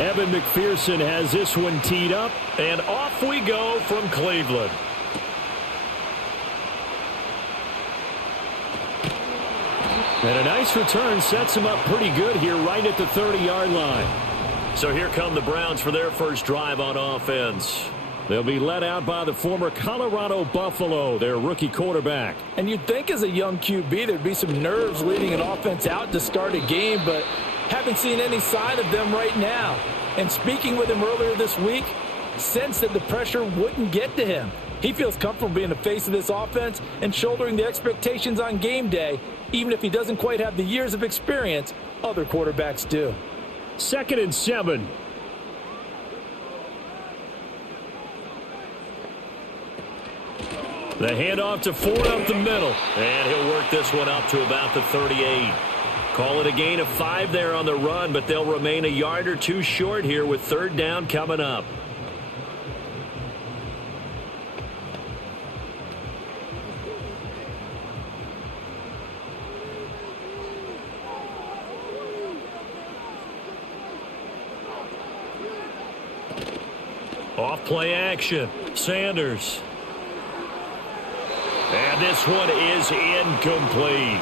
Evan McPherson has this one teed up, and off we go from Cleveland. And a nice return sets him up pretty good here right at the 30-yard line. So here come the Browns for their first drive on offense. They'll be led out by the former Colorado Buffalo, their rookie quarterback. And you'd think as a young QB there'd be some nerves leading an offense out to start a game, but haven't seen any sign of them right now. And speaking with him earlier this week, sensed that the pressure wouldn't get to him. He feels comfortable being the face of this offense and shouldering the expectations on game day, even if he doesn't quite have the years of experience other quarterbacks do. 2nd and 7. The handoff to Ford up the middle. And he'll work this one up to about the 38. Call it a gain of 5 there on the run, but they'll remain a yard or two short here with 3rd down coming up. Off play action. Sanders. And this one is incomplete.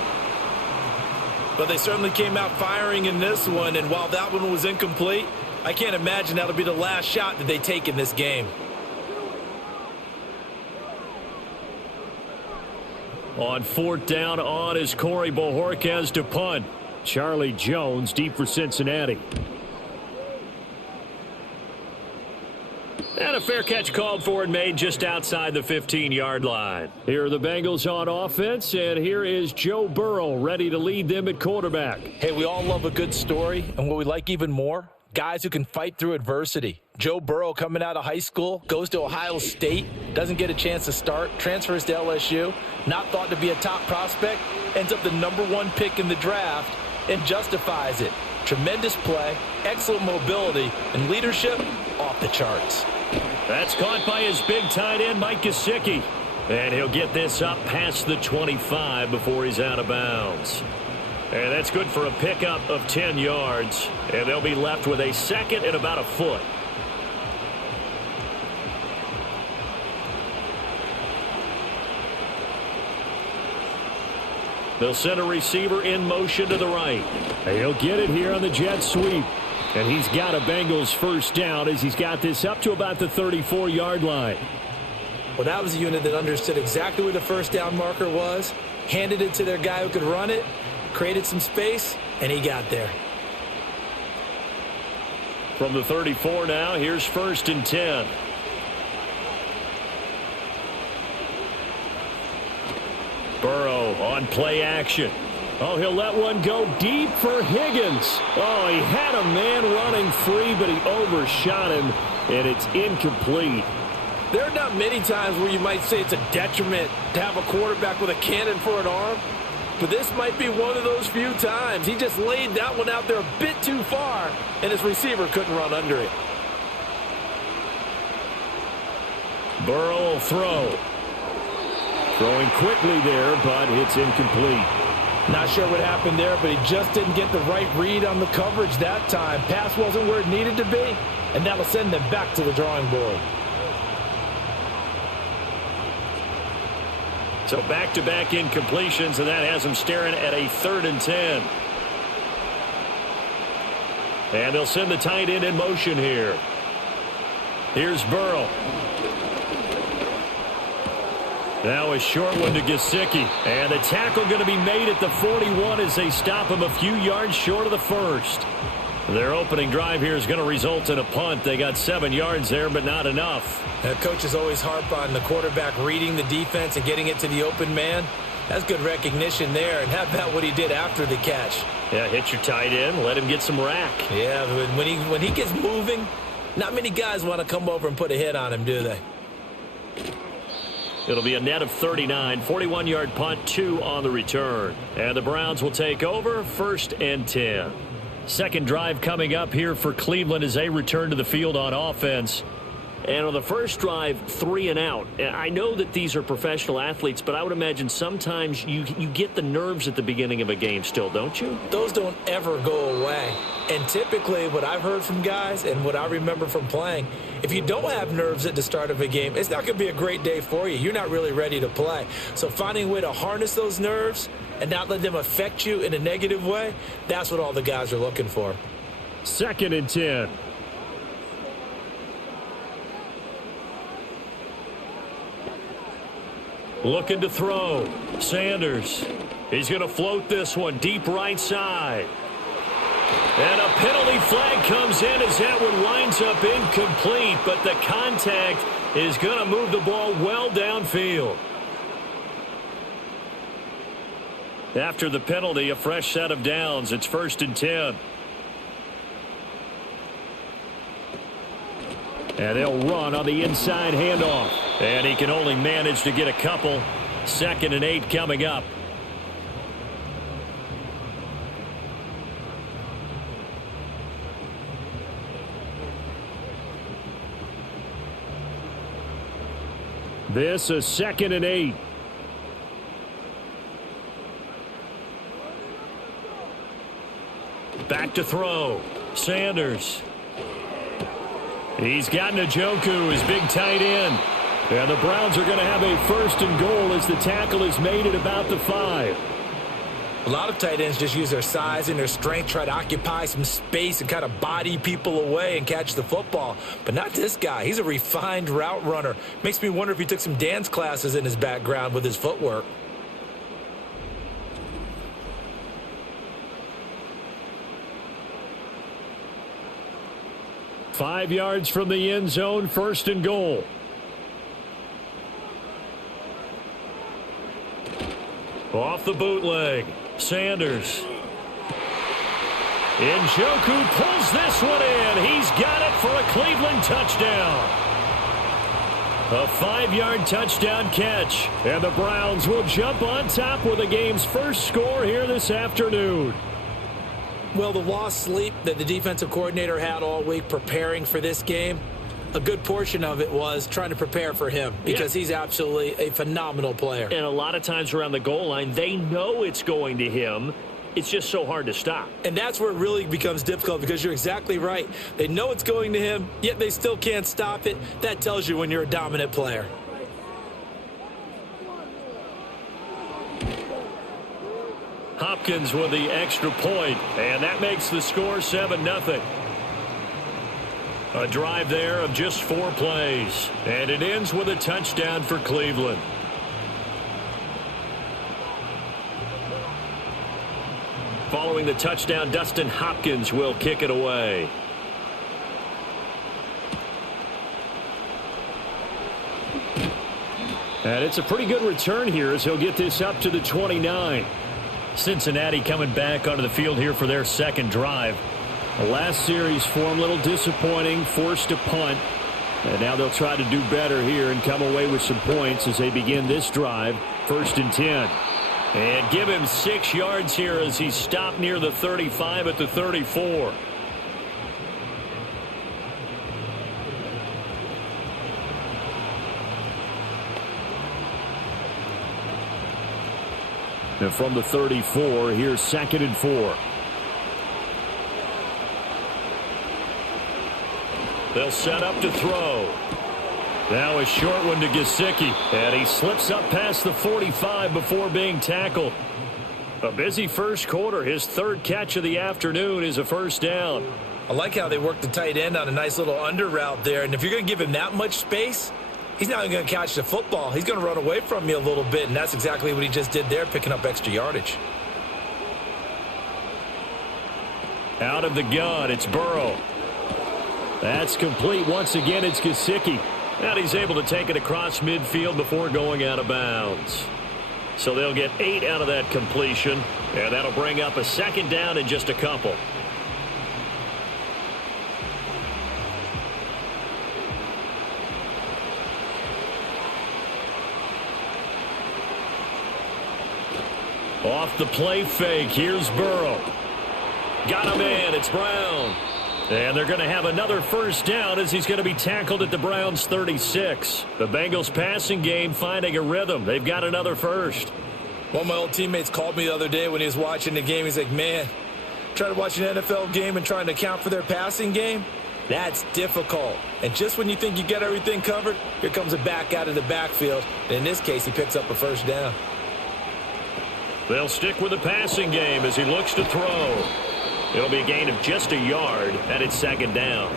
But they certainly came out firing in this one, and while that one was incomplete, I can't imagine that'll be the last shot that they take in this game. On 4th down on is Corey Bojorquez to punt. Charlie Jones deep for Cincinnati. And a fair catch called for and made just outside the 15-yard line. Here are the Bengals on offense, and here is Joe Burrow ready to lead them at quarterback. Hey, we all love a good story, and what we like even more, guys who can fight through adversity. Joe Burrow coming out of high school, goes to Ohio State, doesn't get a chance to start, transfers to LSU, not thought to be a top prospect, ends up the #1 pick in the draft, and justifies it. Tremendous play, excellent mobility, and leadership off the charts. That's caught by his big tight end, Mike Gesicki. And he'll get this up past the 25 before he's out of bounds. And that's good for a pickup of 10 yards. And they'll be left with a 2nd and about a foot. They'll send a receiver in motion to the right. He'll get it here on the jet sweep. And he's got a Bengals first down as he's got this up to about the 34-yard line. Well, that was a unit that understood exactly where the first down marker was, handed it to their guy who could run it, created some space, and he got there. From the 34 now, here's 1st and 10. Burrow on play action. Oh, he'll let one go deep for Higgins. Oh, he had a man running free, but he overshot him, and it's incomplete. There are not many times where you might say it's a detriment to have a quarterback with a cannon for an arm, but this might be one of those few times. He just laid that one out there a bit too far, and his receiver couldn't run under it. Burrow will throw. Throwing quickly there, but it's incomplete. Not sure what happened there, but he just didn't get the right read on the coverage that time. Pass wasn't where it needed to be, and that'll send them back to the drawing board. So back-to-back incompletions, and that has them staring at a 3rd and 10. And they'll send the tight end in motion here. Here's Burrow. Now a short one to Gesicki. And the tackle going to be made at the 41 as they stop him a few yards short of the first. Their opening drive here is going to result in a punt. They got 7 yards there, but not enough. Coaches always harp on the quarterback reading the defense and getting it to the open man. That's good recognition there, and how about what he did after the catch? Yeah, hit your tight end, let him get some rack. Yeah, but when he gets moving, not many guys want to come over and put a hit on him, do they? It'll be a net of 39, 41-yard punt, 2 on the return. And the Browns will take over, 1st and 10. Second drive coming up here for Cleveland as they return to the field on offense. And on the first drive, 3 and out. I know that these are professional athletes, but I would imagine sometimes you get the nerves at the beginning of a game still, don't you? Those don't ever go away. And typically what I've heard from guys and what I remember from playing, if you don't have nerves at the start of a game, it's not going to be a great day for you. You're not really ready to play. So finding a way to harness those nerves and not let them affect you in a negative way, that's what all the guys are looking for. 2nd and 10. Looking to throw. Sanders. He's going to float this one deep right side. And a penalty flag comes in as that one winds up incomplete, but the contact is going to move the ball well downfield. After the penalty, a fresh set of downs. It's 1st and 10. And they'll run on the inside handoff. And he can only manage to get a couple. 2nd and 8 coming up. This is 2nd and 8. Back to throw. Sanders. He's got Njoku, his big tight end. And the Browns are going to have a 1st and goal as the tackle is made at about the 5. A lot of tight ends just use their size and their strength, try to occupy some space and kind of body people away and catch the football. But not this guy. He's a refined route runner. Makes me wonder if he took some dance classes in his background with his footwork. Five yards from the end zone, 1st and goal. Off the bootleg. Sanders. Njoku pulls this one in. He's got it for a Cleveland touchdown. A 5-yard touchdown catch. And the Browns will jump on top with the game's first score here this afternoon. Well, the lost sleep that the defensive coordinator had all week preparing for this game, a good portion of it was trying to prepare for him because he's absolutely a phenomenal player. And a lot of times around the goal line, they know it's going to him. It's just so hard to stop. And that's where it really becomes difficult because you're exactly right. They know it's going to him, yet they still can't stop it. That tells you when you're a dominant player. Hopkins with the extra point, and that makes the score 7-0. A drive there of just 4 plays, and it ends with a touchdown for Cleveland. Following the touchdown, Dustin Hopkins will kick it away. And it's a pretty good return here as he'll get this up to the 29. Cincinnati coming back onto the field here for their second drive. The last series for them, a little disappointing, forced a punt. And now they'll try to do better here and come away with some points as they begin this drive. 1st and 10. And give him 6 yards here as he stopped near the 35 at the 34. And from the 34, here's 2nd and 4. They'll set up to throw. Now a short one to Gesicki. And he slips up past the 45 before being tackled. A busy first quarter. His 3rd catch of the afternoon is a 1st down. I like how they work the tight end on a nice little under route there. And if you're going to give him that much space, he's not going to catch the football. He's going to run away from me a little bit, and that's exactly what he just did there, picking up extra yardage. Out of the gun, it's Burrow. That's complete. Once again, it's Gesicki. And he's able to take it across midfield before going out of bounds. So they'll get 8 out of that completion, and that'll bring up a 2nd down in just a couple. Off the play fake, here's Burrow. Got him in, it's Brown. And they're going to have another first down as he's going to be tackled at the Browns' 36. The Bengals passing game finding a rhythm. They've got another first. One of my old teammates called me the other day when he was watching the game. He's like, man, trying to watch an NFL game and trying to account for their passing game, that's difficult. And just when you think you get everything covered, here comes a back out of the backfield. And in this case, he picks up a first down. They'll stick with the passing game as he looks to throw. It'll be a gain of just a yard, and it's second down.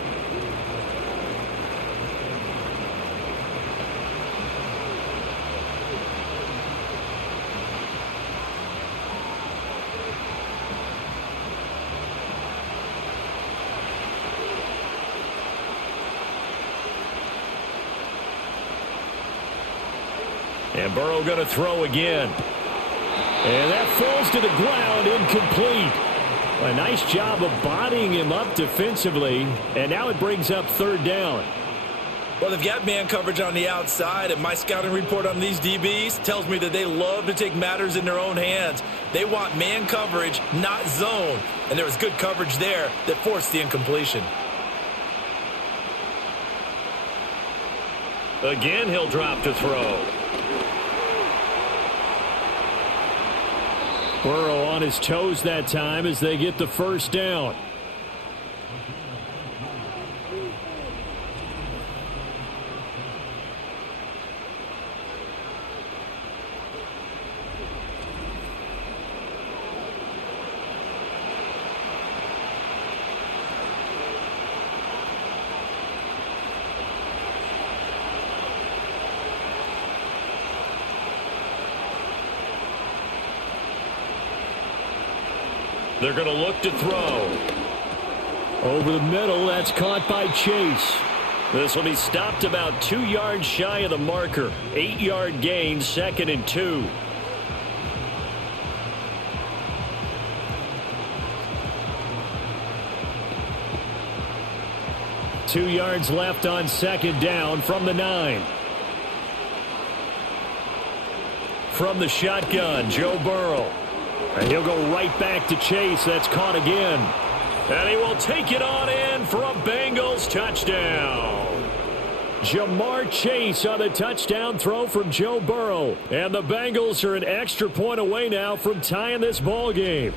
And Burrow going to throw again. And that falls to the ground, incomplete. A nice job of bodying him up defensively, and now it brings up third down. Well, they've got man coverage on the outside, and my scouting report on these DBs tells me that they love to take matters in their own hands. They want man coverage, not zone, and there was good coverage there that forced the incompletion. Again, he'll drop to throw. Burrow on his toes that time as they get the first down. They're going to look to throw. Over the middle, that's caught by Chase. This will be stopped about 2 yards shy of the marker. 8-yard gain, 2nd and 2. Two yards left on second down from the 9. From the shotgun, Joe Burrow. And he'll go right back to Chase. That's caught again. And he will take it on in for a Bengals touchdown. Shemar Chase on the touchdown throw from Joe Burrow. And the Bengals are an extra point away now from tying this ball game.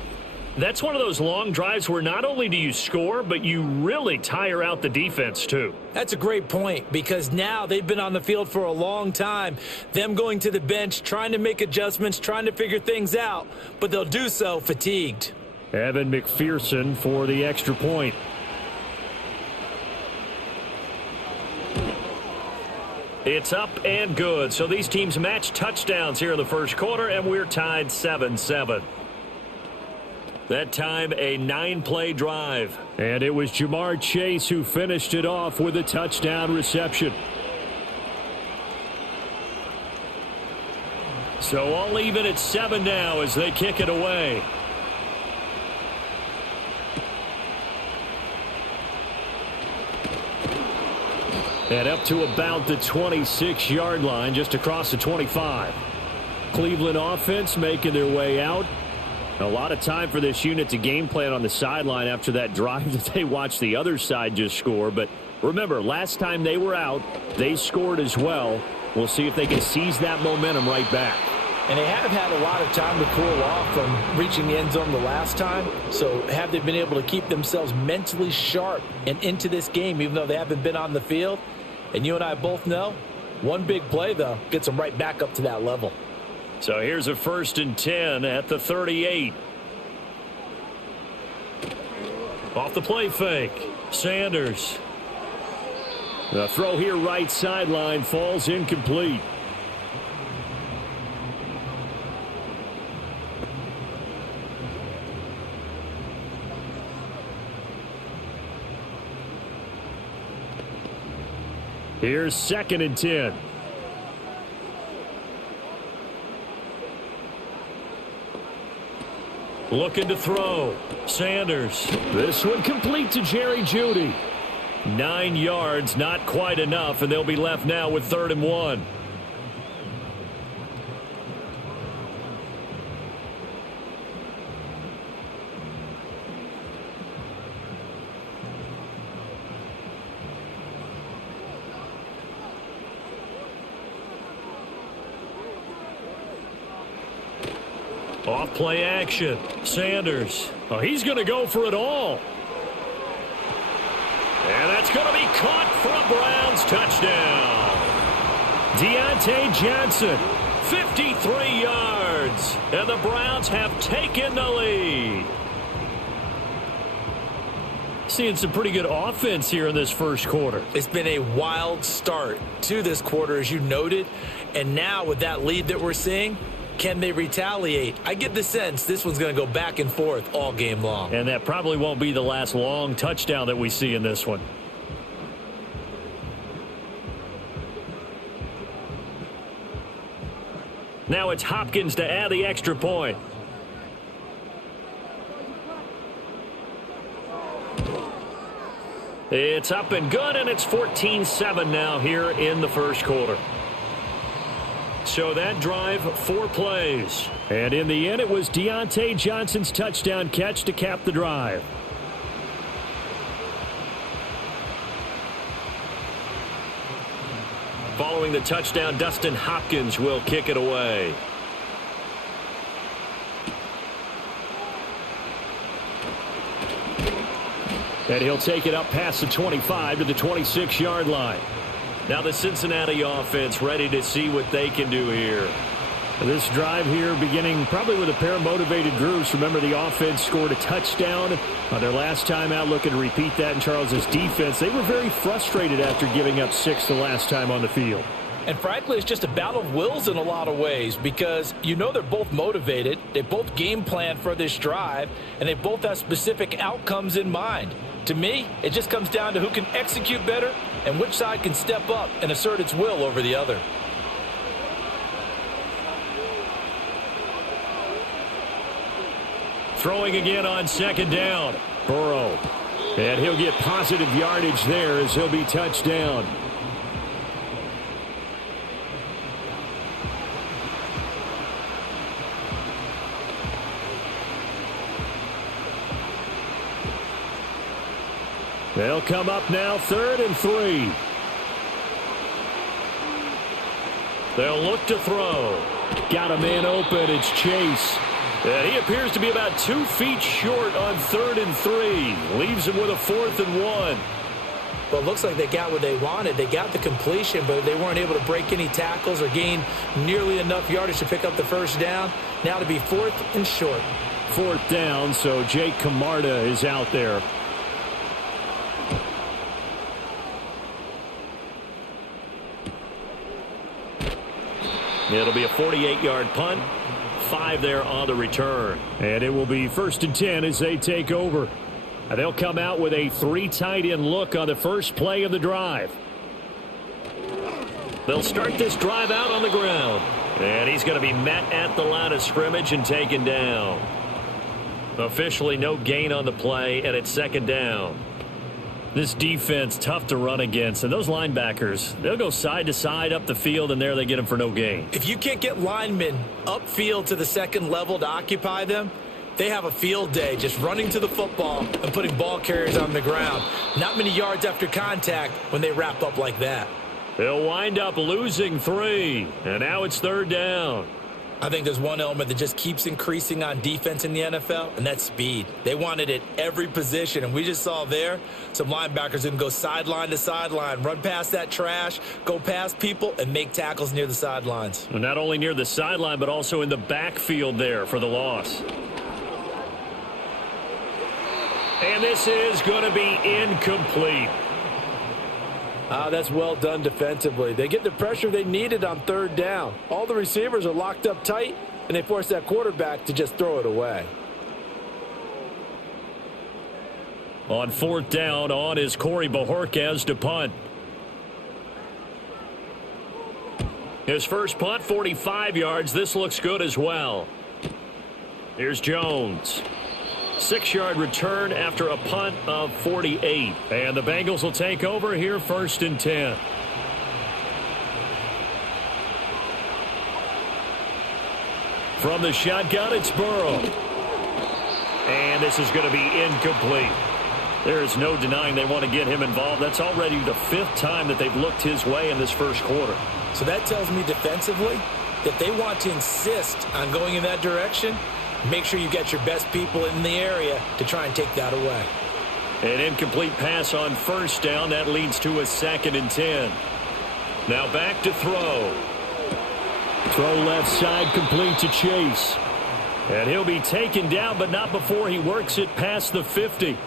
That's one of those long drives where not only do you score, but you really tire out the defense too. That's a great point because now they've been on the field for a long time. Them going to the bench, trying to make adjustments, trying to figure things out, but they'll do so fatigued. Evan McPherson for the extra point. It's up and good. So these teams match touchdowns here in the first quarter, and we're tied 7-7. That time, a 9-play drive. And it was Shemar Chase who finished it off with a touchdown reception. So all even at 7 now as they kick it away. And up to about the 26-yard line, just across the 25. Cleveland offense making their way out. A lot of time for this unit to game plan on the sideline after that drive that they watched the other side just score. But remember, last time they were out, they scored as well. We'll see if they can seize that momentum right back. And they have had a lot of time to cool off from reaching the end zone the last time. So have they been able to keep themselves mentally sharp and into this game, even though they haven't been on the field? And you and I both know, one big play, though, gets them right back up to that level. So here's a 1st and 10 at the 38. Off the play fake. Sanders. The throw here right sideline falls incomplete. Here's 2nd and 10. Looking to throw. Sanders. This one complete to Jerry Jeudy. 9 yards, not quite enough, and they'll be left now with 3rd and 1. Off play action. Sanders. Oh, he's going to go for it all. And that's going to be caught for a Browns touchdown. Deontay Johnson, 53 yards. And the Browns have taken the lead. Seeing some pretty good offense here in this first quarter. It's been a wild start to this quarter, as you noted. And now with that lead that we're seeing, can they retaliate? I get the sense this one's going to go back and forth all game long. And that probably won't be the last long touchdown that we see in this one. Now it's Hopkins to add the extra point. It's up and good, and it's 14-7 now here in the first quarter. So that drive, 4 plays. And in the end, it was Deontay Johnson's touchdown catch to cap the drive. Following the touchdown, Dustin Hopkins will kick it away. And he'll take it up past the 25 to the 26-yard line. Now the Cincinnati offense ready to see what they can do here. This drive here beginning probably with a pair of motivated groups. Remember, the offense scored a touchdown on their last time out, looking to repeat that in Charles's defense. They were very frustrated after giving up 6 the last time on the field. And frankly, it's just a battle of wills in a lot of ways, because you know they're both motivated, they both game plan for this drive, and they both have specific outcomes in mind. To me, it just comes down to who can execute better and which side can step up and assert its will over the other. Throwing again on second down. Burrow. And he'll get positive yardage there as he'll be touched down. They'll come up now, 3rd and 3. They'll look to throw. Got a man open. It's Chase. And he appears to be about 2 feet short on 3rd and 3. Leaves him with a 4th and 1. Well, it looks like they got what they wanted. They got the completion, but they weren't able to break any tackles or gain nearly enough yardage to pick up the first down. Now to be 4th and short. 4th down, so Jake Camarda is out there. It'll be a 48-yard punt. 5 there on the return. And it will be 1st and 10 as they take over. And they'll come out with a 3 tight end look on the first play of the drive. They'll start this drive out on the ground. And he's going to be met at the line of scrimmage and taken down. Officially no gain on the play, and it's 2nd down. This defense tough to run against, and those linebackers, they'll go side to side up the field, and there they get them for no gain. If you can't get linemen upfield to the second level to occupy them, they have a field day just running to the football and putting ball carriers on the ground. Not many yards after contact when they wrap up like that. They'll wind up losing 3, and now it's 3rd down. I think there's one element that just keeps increasing on defense in the NFL, and that's speed. They want it at every position, and we just saw there some linebackers who can go sideline to sideline, run past that trash, go past people, and make tackles near the sidelines. Well, not only near the sideline, but also in the backfield there for the loss. And this is going to be incomplete. That's well done defensively. They get the pressure they needed on 3rd down. All the receivers are locked up tight, and they force that quarterback to just throw it away. On 4th down, on is Corey Bojorquez to punt. His first punt, 45 yards. This looks good as well. Here's Jones. 6-yard return after a punt of 48. And the Bengals will take over here, 1st and 10. From the shotgun, it's Burrow. And this is going to be incomplete. There is no denying they want to get him involved. That's already the 5th time that they've looked his way in this first quarter. So that tells me defensively that they want to insist on going in that direction Make sure you get your best people in the area to try and take that away. An incomplete pass on first down. That leads to a 2nd and 10. Now back to throw. Throw left side, complete to Chase. And he'll be taken down, but not before he works it past the 50.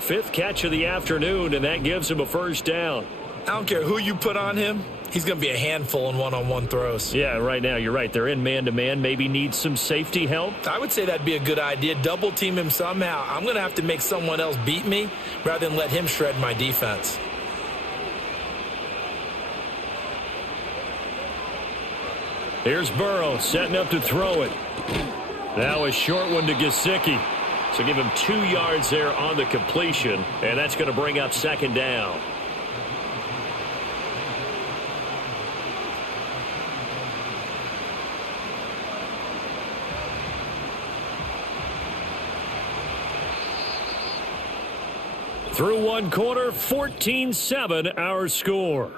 5th catch of the afternoon, and that gives him a first down. I don't care who you put on him. He's going to be a handful in one-on-one throws. Yeah, right now, you're right. They're in man-to-man. Maybe need some safety help. I would say that'd be a good idea. Double team him somehow. I'm going to have to make someone else beat me rather than let him shred my defense. Here's Burrow setting up to throw it. Now a short one to Gesicki. So give him 2 yards there on the completion, and that's going to bring up 2nd down. Through 1 quarter, 14-7 our score.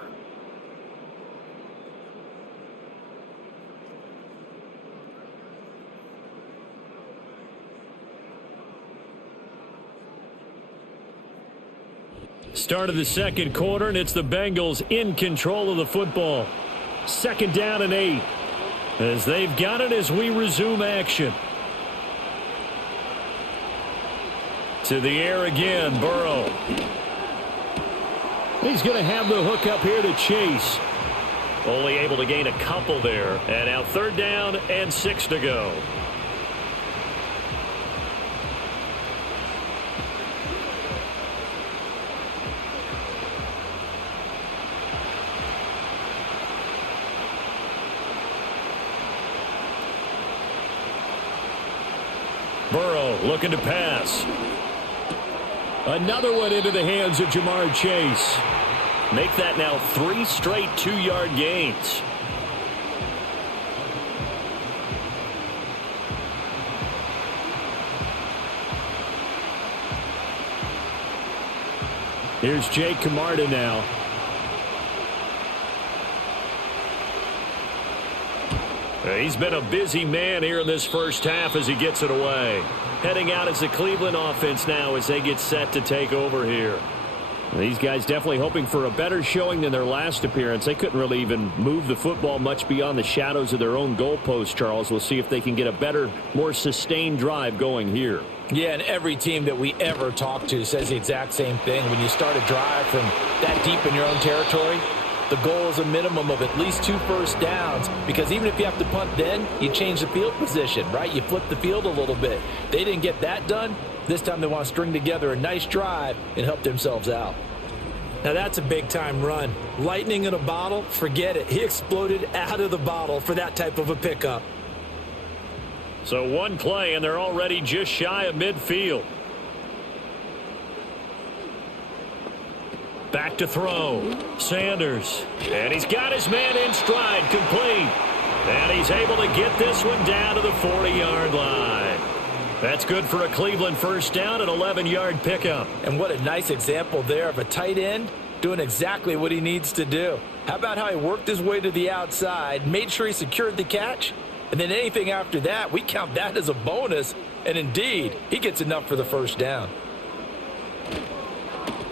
Start of the 2nd quarter, and it's the Bengals in control of the football. 2nd down and 8. As they've got it as we resume action. To the air again, Burrow. He's going to have the hook up here to Chase. Only able to gain a couple there. And now 3rd down and 6 to go. Burrow looking to pass. Another one into the hands of Shemar Chase. Make that now 3 straight 2-yard gains. Here's Jake Camarda now. He's been a busy man here in this first half as he gets it away. Heading out as the Cleveland offense now as they get set to take over here. These guys definitely hoping for a better showing than their last appearance. They couldn't really even move the football much beyond the shadows of their own goalpost, Charles. We'll see if they can get a better, more sustained drive going here. Yeah, and every team that we ever talk to says the exact same thing. When you start a drive from that deep in your own territory, the goal is a minimum of at least 2 first downs, because even if you have to punt then, you change the field position, right? You flip the field a little bit. They didn't get that done. This time they want to string together a nice drive and help themselves out. Now that's a big-time run. Lightning in a bottle, forget it. He exploded out of the bottle for that type of a pickup. So 1 play, and they're already just shy of midfield. Back to throw. Sanders. And he's got his man in stride, complete. And he's able to get this one down to the 40-yard line. That's good for a Cleveland first down, an 11-yard pickup. And what a nice example there of a tight end doing exactly what he needs to do. How about how he worked his way to the outside, made sure he secured the catch, and then anything after that, we count that as a bonus. And indeed, he gets enough for the first down.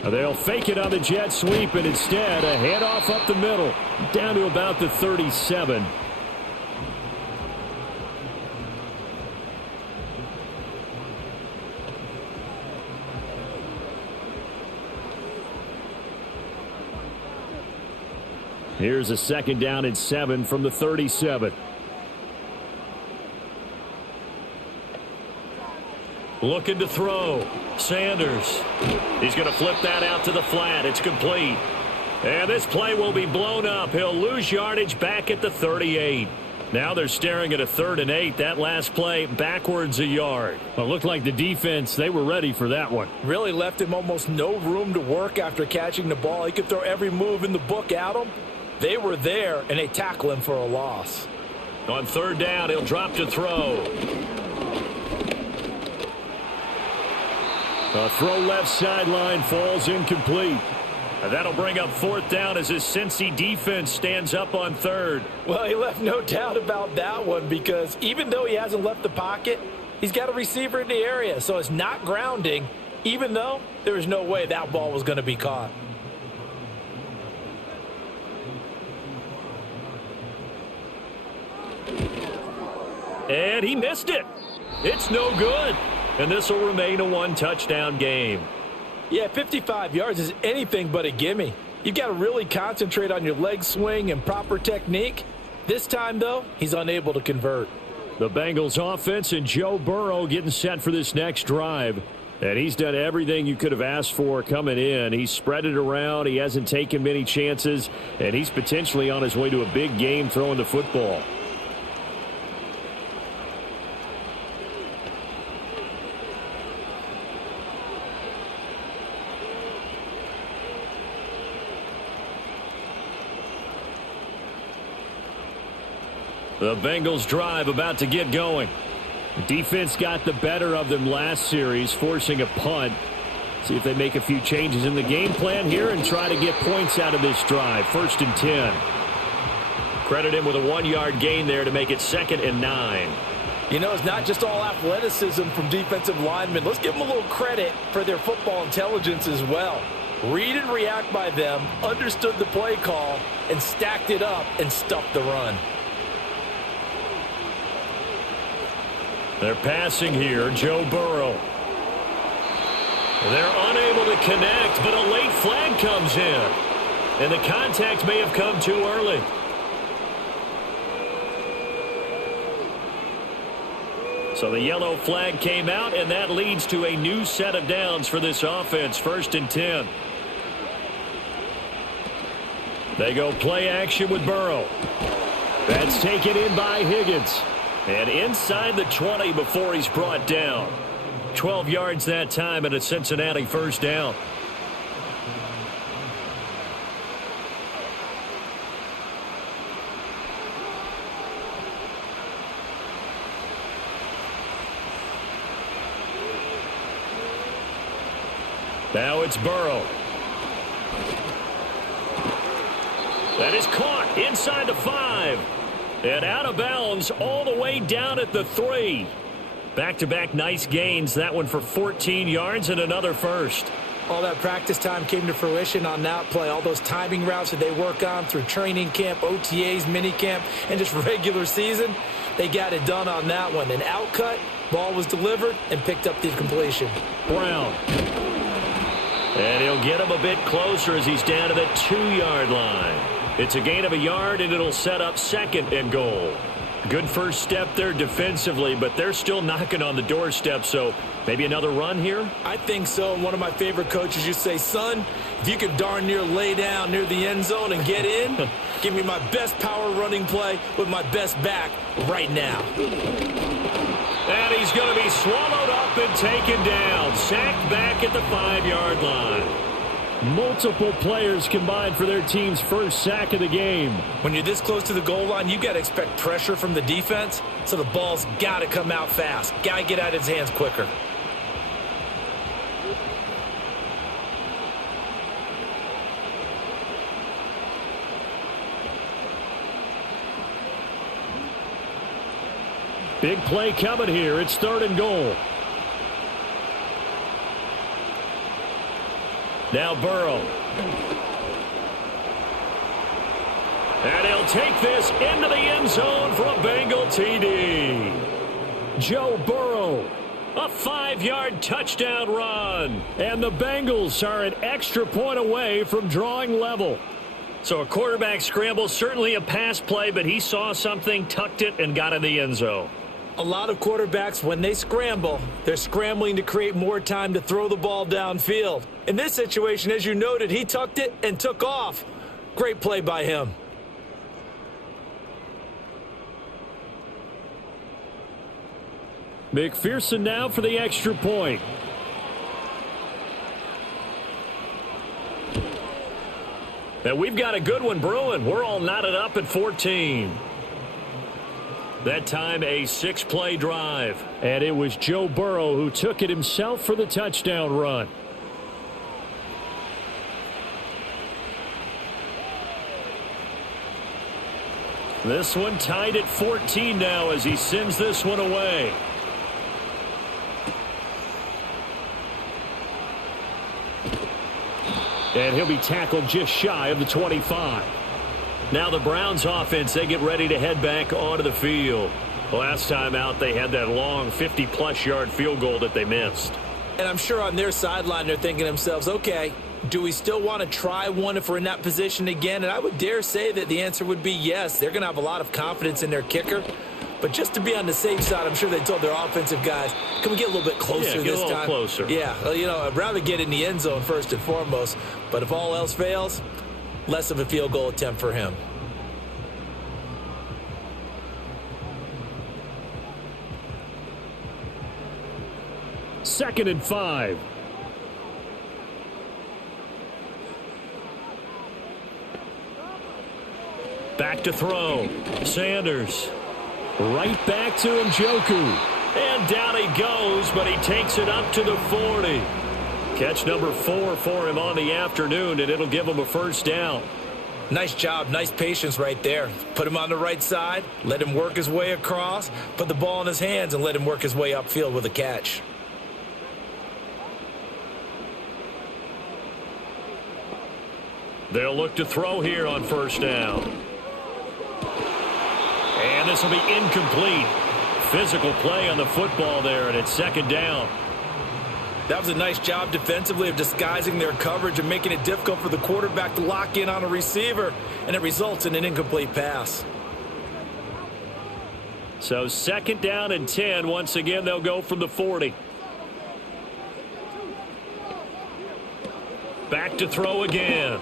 They'll fake it on the jet sweep, and instead a handoff up the middle, down to about the 37. Here's a 2nd down and 7 from the 37. Looking to throw. Sanders. He's going to flip that out to the flat. It's complete. And this play will be blown up. He'll lose yardage back at the 38. Now they're staring at a 3rd and 8. That last play backwards a yard. Well, it looked like the defense, they were ready for that one. Really left him almost no room to work after catching the ball. He could throw every move in the book at him. They were there, and they tackle him for a loss. On 3rd down, he'll drop to throw. A throw left sideline falls incomplete. And that'll bring up 4th down as his Cincy defense stands up on 3rd. Well, he left no doubt about that one, because even though he hasn't left the pocket, He's got a receiver in the area, so it's not grounding, even though there was no way that ball was going to be caught. And he missed it. It's no good. And this will remain a one-touchdown game. Yeah, 55 yards is anything but a gimme. You've got to really concentrate on your leg swing and proper technique. This time, though, he's unable to convert. The Bengals offense and Joe Burrow getting set for this next drive. And he's done everything you could have asked for coming in. He's spread it around. He hasn't taken many chances. And he's potentially on his way to a big game throwing the football. The Bengals drive about to get going. The defense got the better of them last series, forcing a punt. See if they make a few changes in the game plan here and try to get points out of this drive. 1st and 10. Credit him with a 1-yard gain there to make it 2nd and 9. You know, it's not just all athleticism from defensive linemen. Let's give them a little credit for their football intelligence as well. Read and react by them, understood the play call, and stacked it up and stuffed the run. They're passing here, Joe Burrow. They're unable to connect, but a late flag comes in. And the contact may have come too early. So the yellow flag came out, and that leads to a new set of downs for this offense. 1st and 10. They go play action with Burrow. That's taken in by Higgins. And inside the 20 before he's brought down. 12 yards that time and a Cincinnati 1st down. Now it's Burrow. That is caught inside the 5. And out of bounds all the way down at the 3. Back-to-back nice gains. That one for 14 yards and another 1st. All that practice time came to fruition on that play. All those timing routes that they work on through training camp, OTAs, minicamp, and just regular season, they got it done on that one. An outcut, ball was delivered, and picked up the completion. Brown. And he'll get him a bit closer as he's down to the 2-yard line. It's a gain of a yard, and it'll set up 2nd and goal. Good first step there defensively, but they're still knocking on the doorstep, so maybe another run here? I think so. And one of my favorite coaches used to say, son, if you could darn near lay down near the end zone and get in, give me my best power running play with my best back right now. And he's going to be swallowed up and taken down. Sacked back at the 5-yard line. Multiple players combined for their team's first sack of the game. When you're this close to the goal line, you've got to expect pressure from the defense, so the ball's got to come out fast. Got to get out of his hands quicker. Big play coming here. It's 3rd and goal. Now Burrow. And he'll take this into the end zone for a Bengal TD. Joe Burrow, a 5-yard touchdown run. And the Bengals are an extra point away from drawing level. So a quarterback scramble, certainly a pass play, but he saw something, tucked it, and got in the end zone. A lot of quarterbacks, when they scramble, they're scrambling to create more time to throw the ball downfield. In this situation, as you noted, he tucked it and took off. Great play by him. McPherson now for the extra point. And we've got a good one brewing. We're all knotted up at 14. That time a 6-play drive. And it was Joe Burrow who took it himself for the touchdown run. This one tied at 14 now as he sends this one away. And he'll be tackled just shy of the 25. Now the Browns offense, they get ready to head back onto the field. Last time out, they had that long 50-plus yard field goal that they missed. And I'm sure on their sideline they're thinking to themselves, okay, do we still want to try one if we're in that position again? And I would dare say that the answer would be yes. They're going to have a lot of confidence in their kicker. But just to be on the safe side, I'm sure they told their offensive guys, can we get a little bit closer this time? Closer. Yeah, well, you know, I'd rather get in the end zone first and foremost. But if all else fails, less of a field goal attempt for him. Second and 5. Back to throw. Sanders. Right back to Njoku. And down he goes, but he takes it up to the 40. Catch number 4 for him on the afternoon, and it'll give him a first down. Nice job, nice patience right there. Put him on the right side, let him work his way across, put the ball in his hands, and let him work his way upfield with a catch. They'll look to throw here on first down. And this will be incomplete. Physical play on the football there, and it's second down. That was a nice job defensively of disguising their coverage and making it difficult for the quarterback to lock in on a receiver, and it results in an incomplete pass. So second down and 10. Once again, they'll go from the 40. Back to throw again.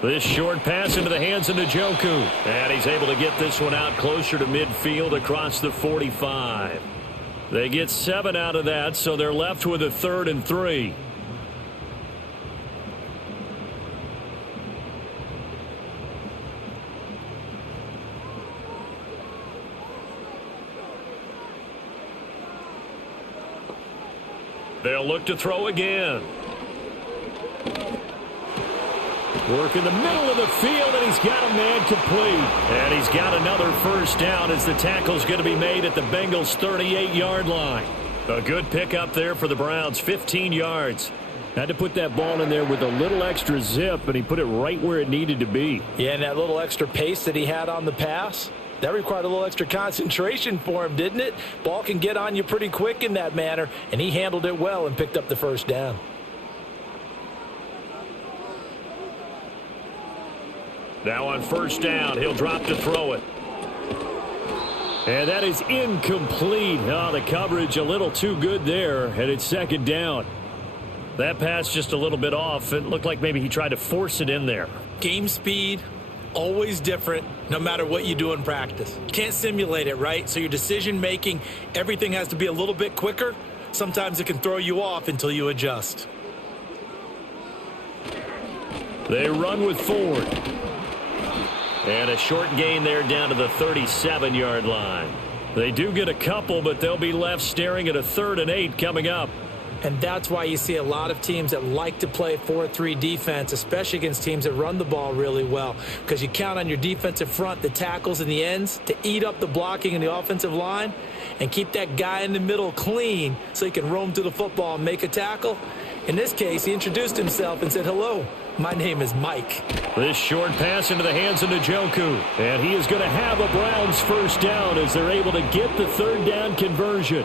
This short pass into the hands of Njoku. And he's able to get this one out closer to midfield across the 45. They get 7 out of that, so they're left with a 3rd and 3. They'll look to throw again. Work in the middle of the field, and he's got a man complete. And he's got another first down as the tackle's going to be made at the Bengals' 38-yard line. A good pickup there for the Browns, 15 yards. Had to put that ball in there with a little extra zip, and he put it right where it needed to be. Yeah, and that little extra pace that he had on the pass, that required a little extra concentration for him, didn't it? Ball can get on you pretty quick in that manner, and he handled it well and picked up the first down. Now on first down, he'll drop to throw it. And that is incomplete. Oh, the coverage a little too good there, and it's second down. That pass just a little bit off. It looked like maybe he tried to force it in there. Game speed, always different, no matter what you do in practice. You can't simulate it, right? So your decision-making, everything has to be a little bit quicker. Sometimes it can throw you off until you adjust. They run with Ford. And a short gain there down to the 37-yard line. They do get a couple, but they'll be left staring at a 3rd and 8 coming up. And that's why you see a lot of teams that like to play 4-3 defense, especially against teams that run the ball really well, because you count on your defensive front, the tackles and the ends, to eat up the blocking in the offensive line and keep that guy in the middle clean so he can roam through the football and make a tackle. In this case, he introduced himself and said, hello, my name is Mike. This short pass into the hands of Njoku. And he is going to have a Browns first down as they're able to get the 3rd down conversion.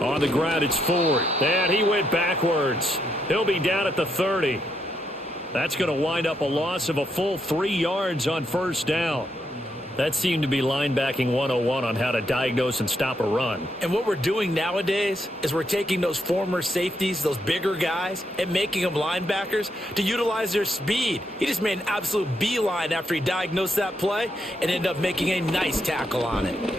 On the ground, it's Ford. And he went backwards. He'll be down at the 30. That's going to wind up a loss of a full 3 yards on first down. That seemed to be linebacking 101 on how to diagnose and stop a run. And what we're doing nowadays is we're taking those former safeties, those bigger guys, and making them linebackers to utilize their speed. He just made an absolute beeline after he diagnosed that play and ended up making a nice tackle on it.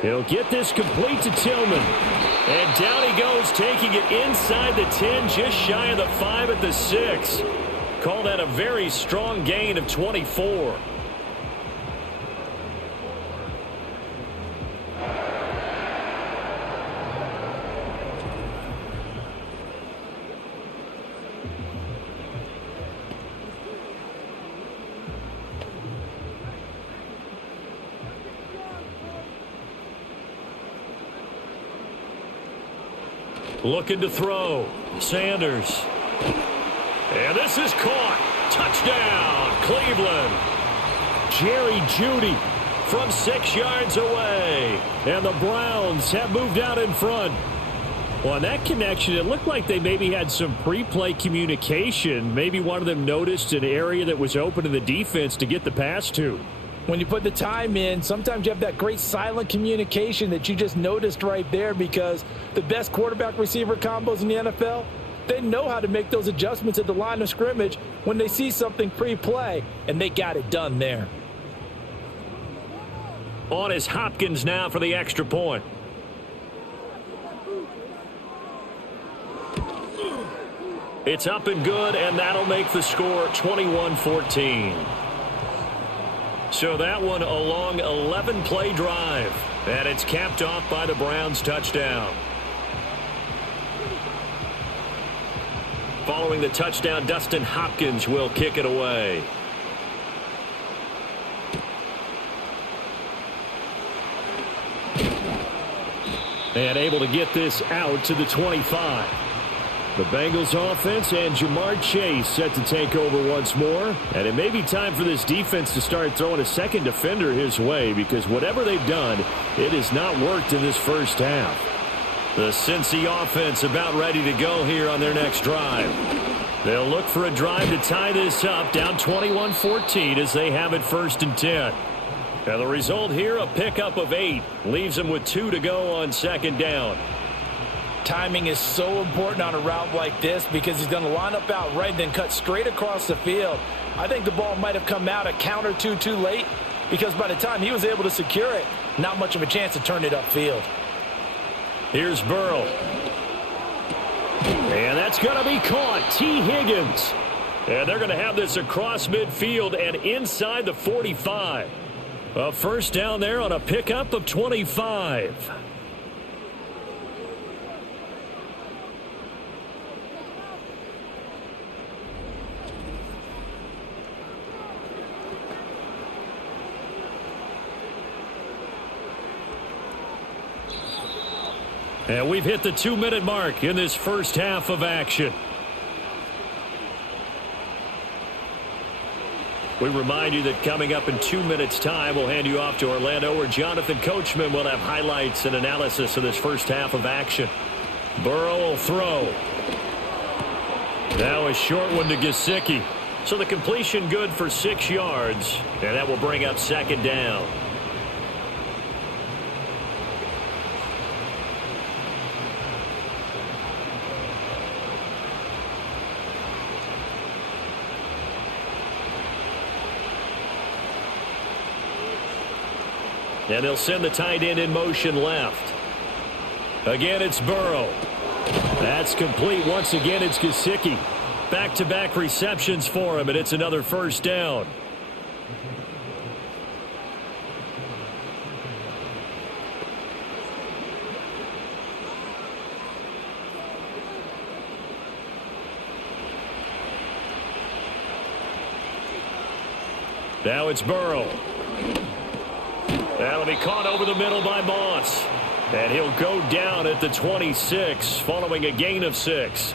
He'll get this complete to Tillman. And down he goes, taking it inside the 10, just shy of the 5 at the 6. Call that a very strong gain of 24. Looking to throw. Sanders. And this is caught. Touchdown, Cleveland. Jerry Jeudy from 6 yards away. And the Browns have moved out in front. Well, on that connection, it looked like they maybe had some pre-play communication. Maybe one of them noticed an area that was open to the defense to get the pass to. When you put the time in, sometimes you have that great silent communication that you just noticed right there, because the best quarterback-receiver combos in the NFL, they know how to make those adjustments at the line of scrimmage when they see something pre-play, and they got it done there. On is Hopkins now for the extra point. It's up and good, and that'll make the score 21-14. So that one a long 11-play drive, and it's capped off by the Browns' touchdown. Following the touchdown, Dustin Hopkins will kick it away. And able to get this out to the 25. The Bengals offense and Shemar Chase set to take over once more. And it may be time for this defense to start throwing a second defender his way, because whatever they've done, it has not worked in this first half. The Cincy offense about ready to go here on their next drive. They'll look for a drive to tie this up, down 21-14 as they have it 1st and 10. And the result here, a pickup of 8. Leaves them with 2 to go on 2nd down. Timing is so important on a route like this, because he's going to line up out right and then cut straight across the field. I think the ball might have come out a count or two too late, because by the time he was able to secure it, not much of a chance to turn it upfield. Here's Burrow. And that's going to be caught. T. Higgins. And they're going to have this across midfield and inside the 45. A first down there on a pickup of 25. And we've hit the 2-minute mark in this first half of action. We remind you that coming up in 2 minutes' time, we'll hand you off to Orlando, where Jonathan Coachman will have highlights and analysis of this first half of action. Burrow will throw. Now a short one to Gesicki. So the completion good for 6 yards, and that will bring up 2nd down. And they'll send the tight end in motion left. Again, it's Burrow. That's complete. Once again, it's Gesicki. Back-to-back receptions for him, and it's another first down. Now it's Burrow. That'll be caught over the middle by Moss. And he'll go down at the 26 following a gain of 6.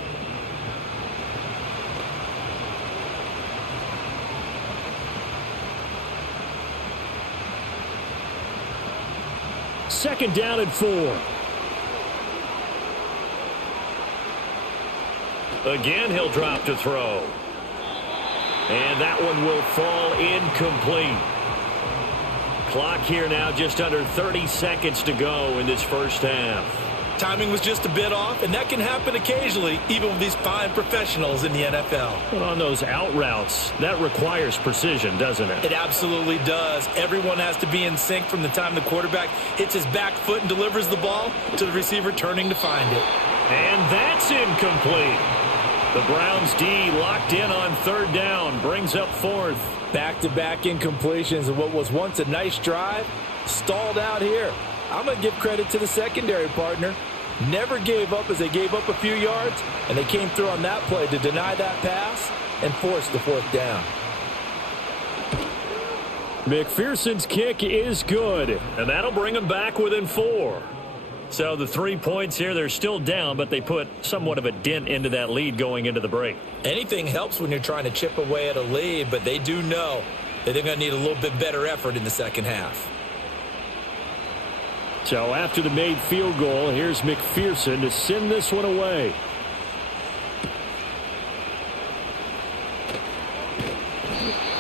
Second down and 4. Again, he'll drop to throw. And that one will fall incomplete. Clock here now just under 30 seconds to go in this first half. Timing was just a bit off, and that can happen occasionally, even with these fine professionals in the NFL. But on those out routes, that requires precision, doesn't it? It absolutely does. Everyone has to be in sync from the time the quarterback hits his back foot and delivers the ball to the receiver turning to find it. And that's incomplete. The Browns D locked in on 3rd down, brings up 4th. Back-to-back incompletions of what was once a nice drive, stalled out here. I'm going to give credit to the secondary partner. Never gave up as they gave up a few yards, and they came through on that play to deny that pass and force the 4th down. McPherson's kick is good, and that'll bring them back within 4. So the 3 points here, they're still down, but they put somewhat of a dent into that lead going into the break. Anything helps when you're trying to chip away at a lead, but they do know that they're going to need a little bit better effort in the second half. So after the made field goal, here's McPherson to send this one away.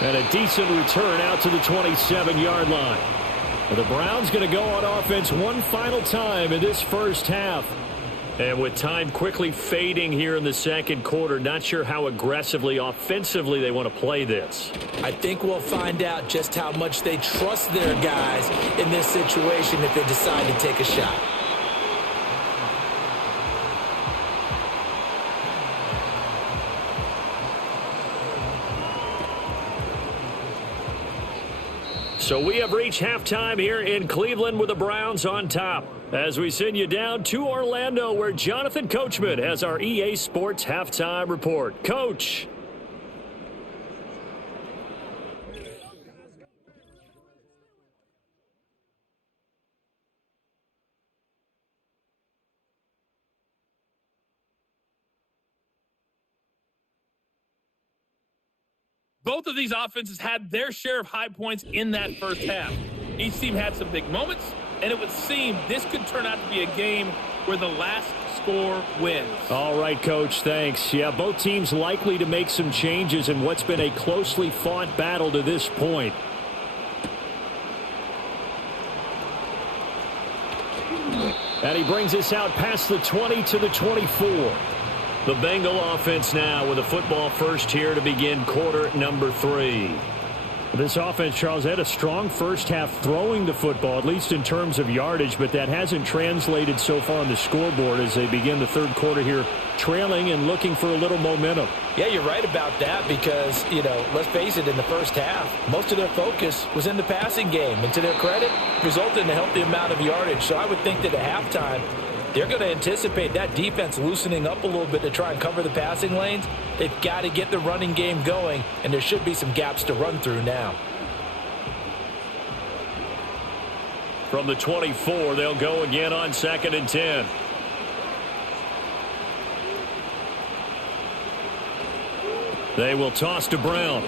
And a decent return out to the 27-yard line. The Browns going to go on offense one final time in this first half. And with time quickly fading here in the second quarter, not sure how aggressively, offensively they want to play this. I think we'll find out just how much they trust their guys in this situation if they decide to take a shot. So we have reached halftime here in Cleveland with the Browns on top. As we send you down to Orlando, where Jonathan Coachman has our EA Sports Halftime Report. Coach. Both of these offenses had their share of high points in that first half. Each team had some big moments, and it would seem this could turn out to be a game where the last score wins. All right, Coach, thanks. Yeah, both teams likely to make some changes in what's been a closely fought battle to this point. And he brings us out past the 20 to the 24. The Bengal offense now with a football first here to begin quarter number 3. This offense, Charles, had a strong first half throwing the football, at least in terms of yardage, but that hasn't translated so far on the scoreboard as they begin the third quarter here, trailing and looking for a little momentum. Yeah, you're right about that because, let's face it, in the first half, most of their focus was in the passing game. And to their credit, resulted in a healthy amount of yardage. So I would think that at halftime, they're going to anticipate that defense loosening up a little bit to try and cover the passing lanes. They've got to get the running game going, and there should be some gaps to run through now. From the 24, they'll go again on 2nd and 10. They will toss to Brown.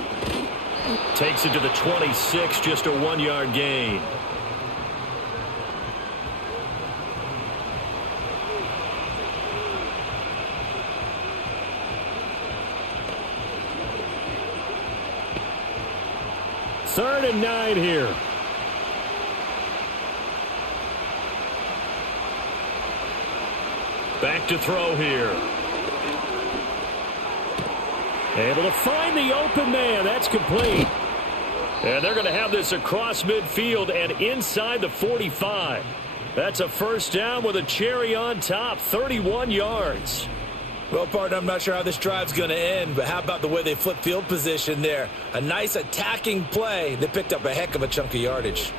Takes it to the 26, just a 1-yard gain. Third and 9 here. Back to throw here. Able to find the open man. That's complete. And they're going to have this across midfield and inside the 45. That's a first down with a cherry on top. 31 yards. Well, partner, I'm not sure how this drive's going to end, but how about the way they flip field position there? A nice attacking play. They picked up a heck of a chunk of yardage.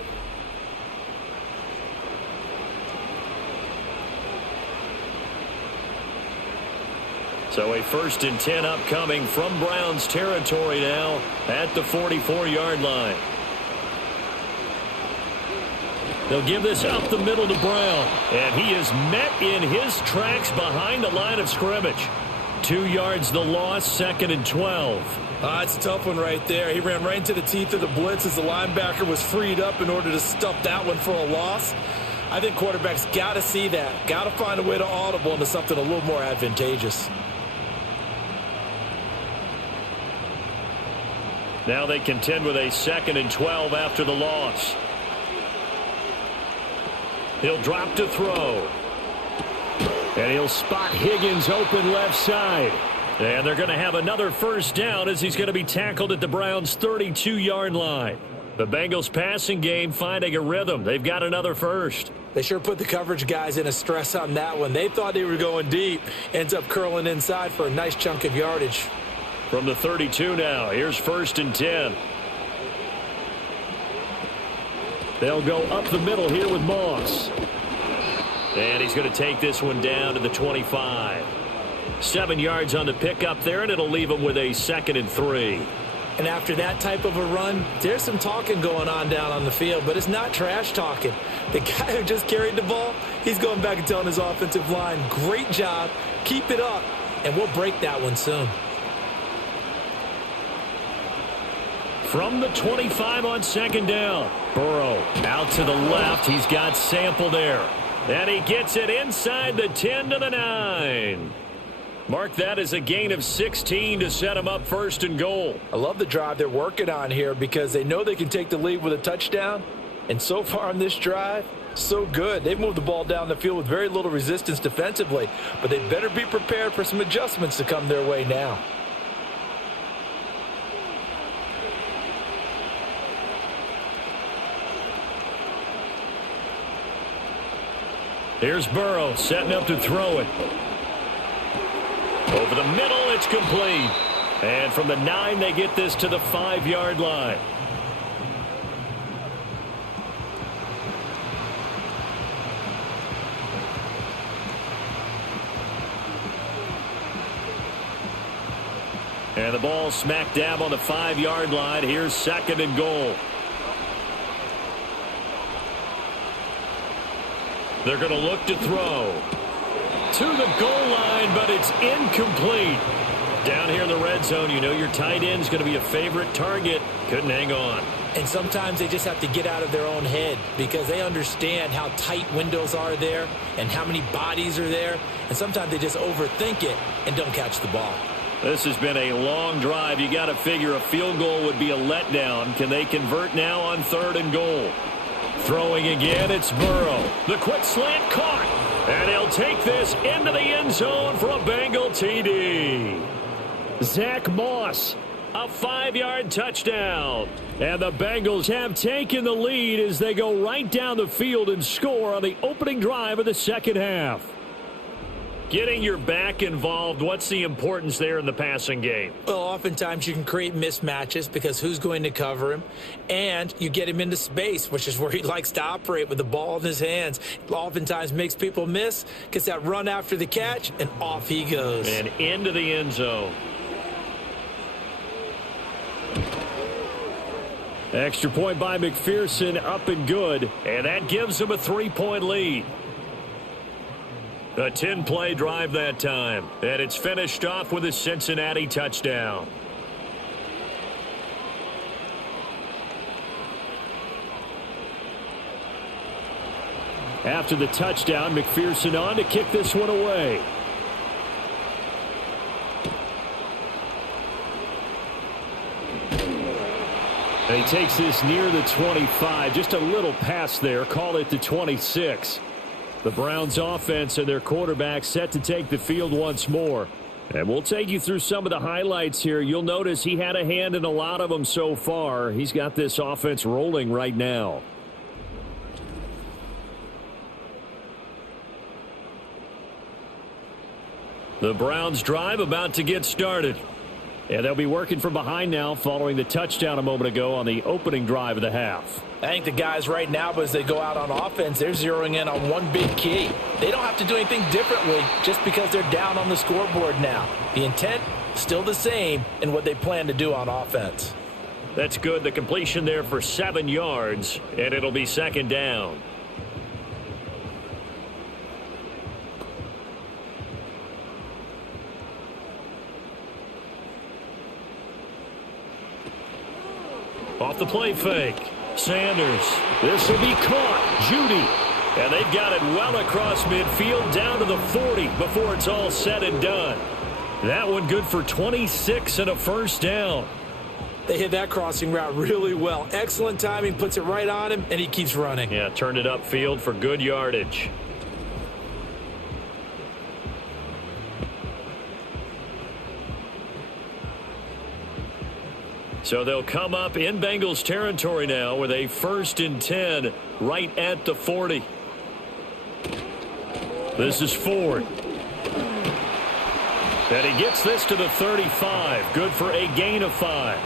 So a 1st and 10 upcoming from Browns territory now at the 44-yard line. They'll give this up the middle to Brown. And he is met in his tracks behind the line of scrimmage. 2 yards the loss, 2nd and 12. It's a tough one right there. He ran right into the teeth of the blitz as the linebacker was freed up in order to stuff that one for a loss. I think quarterbacks got to see that. Got to find a way to audible into something a little more advantageous. Now they contend with a 2nd and 12 after the loss. He'll drop to throw. And he'll spot Higgins open left side. And they're going to have another first down as he's going to be tackled at the Browns' 32-yard line. The Bengals passing game finding a rhythm. They've got another first. They sure put the coverage guys in a stress on that one. They thought they were going deep. Ends up curling inside for a nice chunk of yardage. From the 32 now, here's 1st and 10. They'll go up the middle here with Moss. And he's going to take this one down to the 25. 7 yards on the pickup there, and it'll leave him with a 2nd and 3. And after that type of a run, there's some talking going on down on the field, but it's not trash talking. The guy who just carried the ball, he's going back and telling his offensive line, great job, keep it up, and we'll break that one soon. From the 25 on second down, Burrow out to the left. He's got Sample there. And he gets it inside the 10 to the 9. Mark that as a gain of 16 to set him up first and goal. I love the drive they're working on here because they know they can take the lead with a touchdown. And so far on this drive, so good. They've moved the ball down the field with very little resistance defensively, but they better be prepared for some adjustments to come their way now. Here's Burrow setting up to throw it. Over the middle, it's complete. And from the 9, they get this to the 5-yard line. And the ball smack dab on the 5-yard line. Here's second and goal. They're going to look to throw. To the goal line, but it's incomplete. Down here in the red zone, you know your tight end's going to be a favorite target. Couldn't hang on. And sometimes they just have to get out of their own head because they understand how tight windows are there and how many bodies are there. And sometimes they just overthink it and don't catch the ball. This has been a long drive. You got to figure a field goal would be a letdown. Can they convert now on third and goal? Throwing again, it's Burrow. The quick slant caught. And he'll take this into the end zone for a Bengal TD. Zach Moss, a 5-yard touchdown. And the Bengals have taken the lead as they go right down the field and score on the opening drive of the second half. Getting your back involved, what's the importance there in the passing game? Well, oftentimes you can create mismatches because who's going to cover him? And you get him into space, which is where he likes to operate with the ball in his hands. It oftentimes makes people miss, gets that run after the catch, and off he goes. And into the end zone. Extra point by McPherson, up and good. And that gives him a 3-point lead. A 10-play drive that time. And it's finished off with a Cincinnati touchdown. After the touchdown, McPherson on to kick this one away. And he takes this near the 25. Just a little pass there. Call it the 26. The Browns offense and their quarterback set to take the field once more. And we'll take you through some of the highlights here. You'll notice he had a hand in a lot of them so far. He's got this offense rolling right now. The Browns drive about to get started. And they'll be working from behind now following the touchdown a moment ago on the opening drive of the half. I think the guys right now, as they go out on offense, they're zeroing in on one big key. They don't have to do anything differently just because they're down on the scoreboard now. The intent still the same in what they plan to do on offense. That's good. The completion there for 7 yards, and it'll be second down. Off the play fake. Sanders. This will be caught. Judy. And they've got it well across midfield down to the 40 before it's all said and done. That one good for 26 and a first down. They hit that crossing route really well. Excellent timing, puts it right on him, and he keeps running. Yeah, turned it upfield for good yardage. So they'll come up in Bengals territory now with a 1st and 10 right at the 40. This is Ford. And he gets this to the 35. Good for a gain of 5.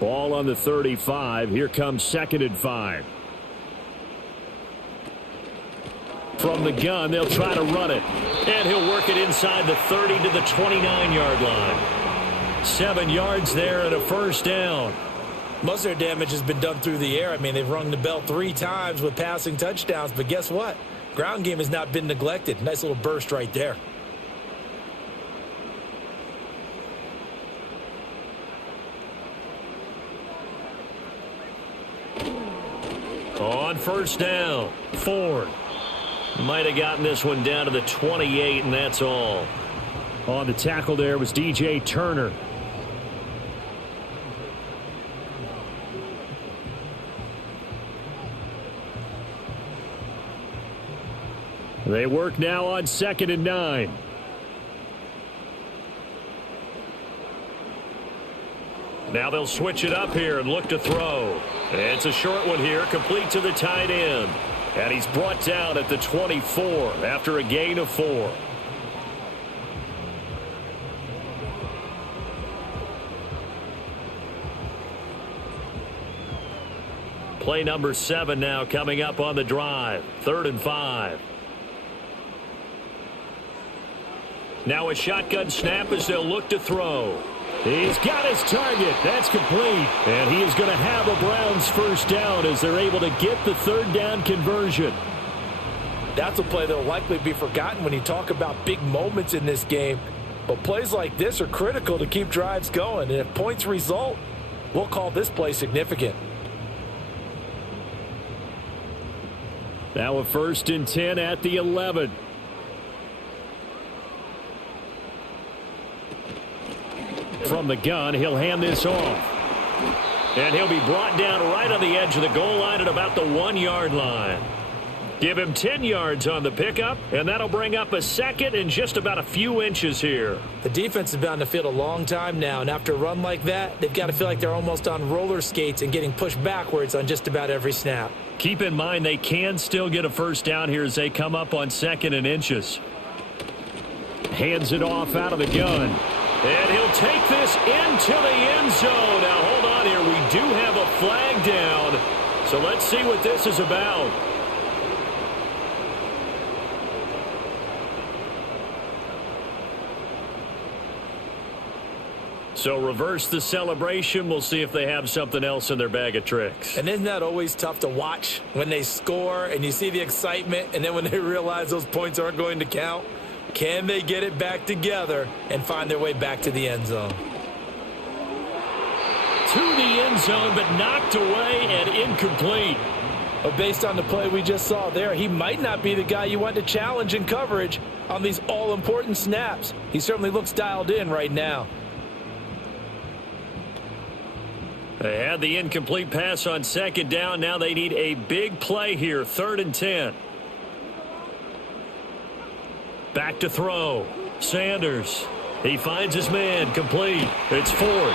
Ball on the 35. Here comes 2nd and 5. From the gun, they'll try to run it. And he'll work it inside the 30 to the 29-yard line. 7 yards there and a first down. Most of their damage has been done through the air. I mean, they've rung the bell 3 times with passing touchdowns. But guess what? Ground game has not been neglected. Nice little burst right there. On first down, Ford. Might have gotten this one down to the 28, and that's all. On the tackle there was DJ Turner. They work now on 2nd and 9. Now they'll switch it up here and look to throw. It's a short one here, complete to the tight end. And he's brought down at the 24 after a gain of 4. Play number 7 now coming up on the drive. 3rd and 5. Now a shotgun snap as they'll look to throw. He's got his target. That's complete. And he is going to have a Browns first down as they're able to get the 3rd down conversion. That's a play that will likely be forgotten when you talk about big moments in this game. But plays like this are critical to keep drives going. And if points result, we'll call this play significant. Now a 1st and 10 at the 11. From the gun, he'll hand this off. And he'll be brought down right on the edge of the goal line at about the 1-yard line. Give him 10 yards on the pickup, and that'll bring up a 2nd and just about a few inches here. The defense has been on the field a long time now, and after a run like that, they've got to feel like they're almost on roller skates and getting pushed backwards on just about every snap. Keep in mind they can still get a first down here as they come up on 2nd and inches. Hands it off out of the gun. And he'll take this into the end zone. Now, hold on here. We do have a flag down. So let's see what this is about. So reverse the celebration. We'll see if they have something else in their bag of tricks. And isn't that always tough to watch when they score and you see the excitement and then when they realize those points aren't going to count? Can they get it back together and find their way back to the end zone? To the end zone, but knocked away and incomplete. Well, based on the play we just saw there, he might not be the guy you want to challenge in coverage on these all-important snaps. He certainly looks dialed in right now. They had the incomplete pass on 2nd down. Now they need a big play here. 3rd and 10. Back to throw. Sanders. He finds his man. Complete. It's Ford.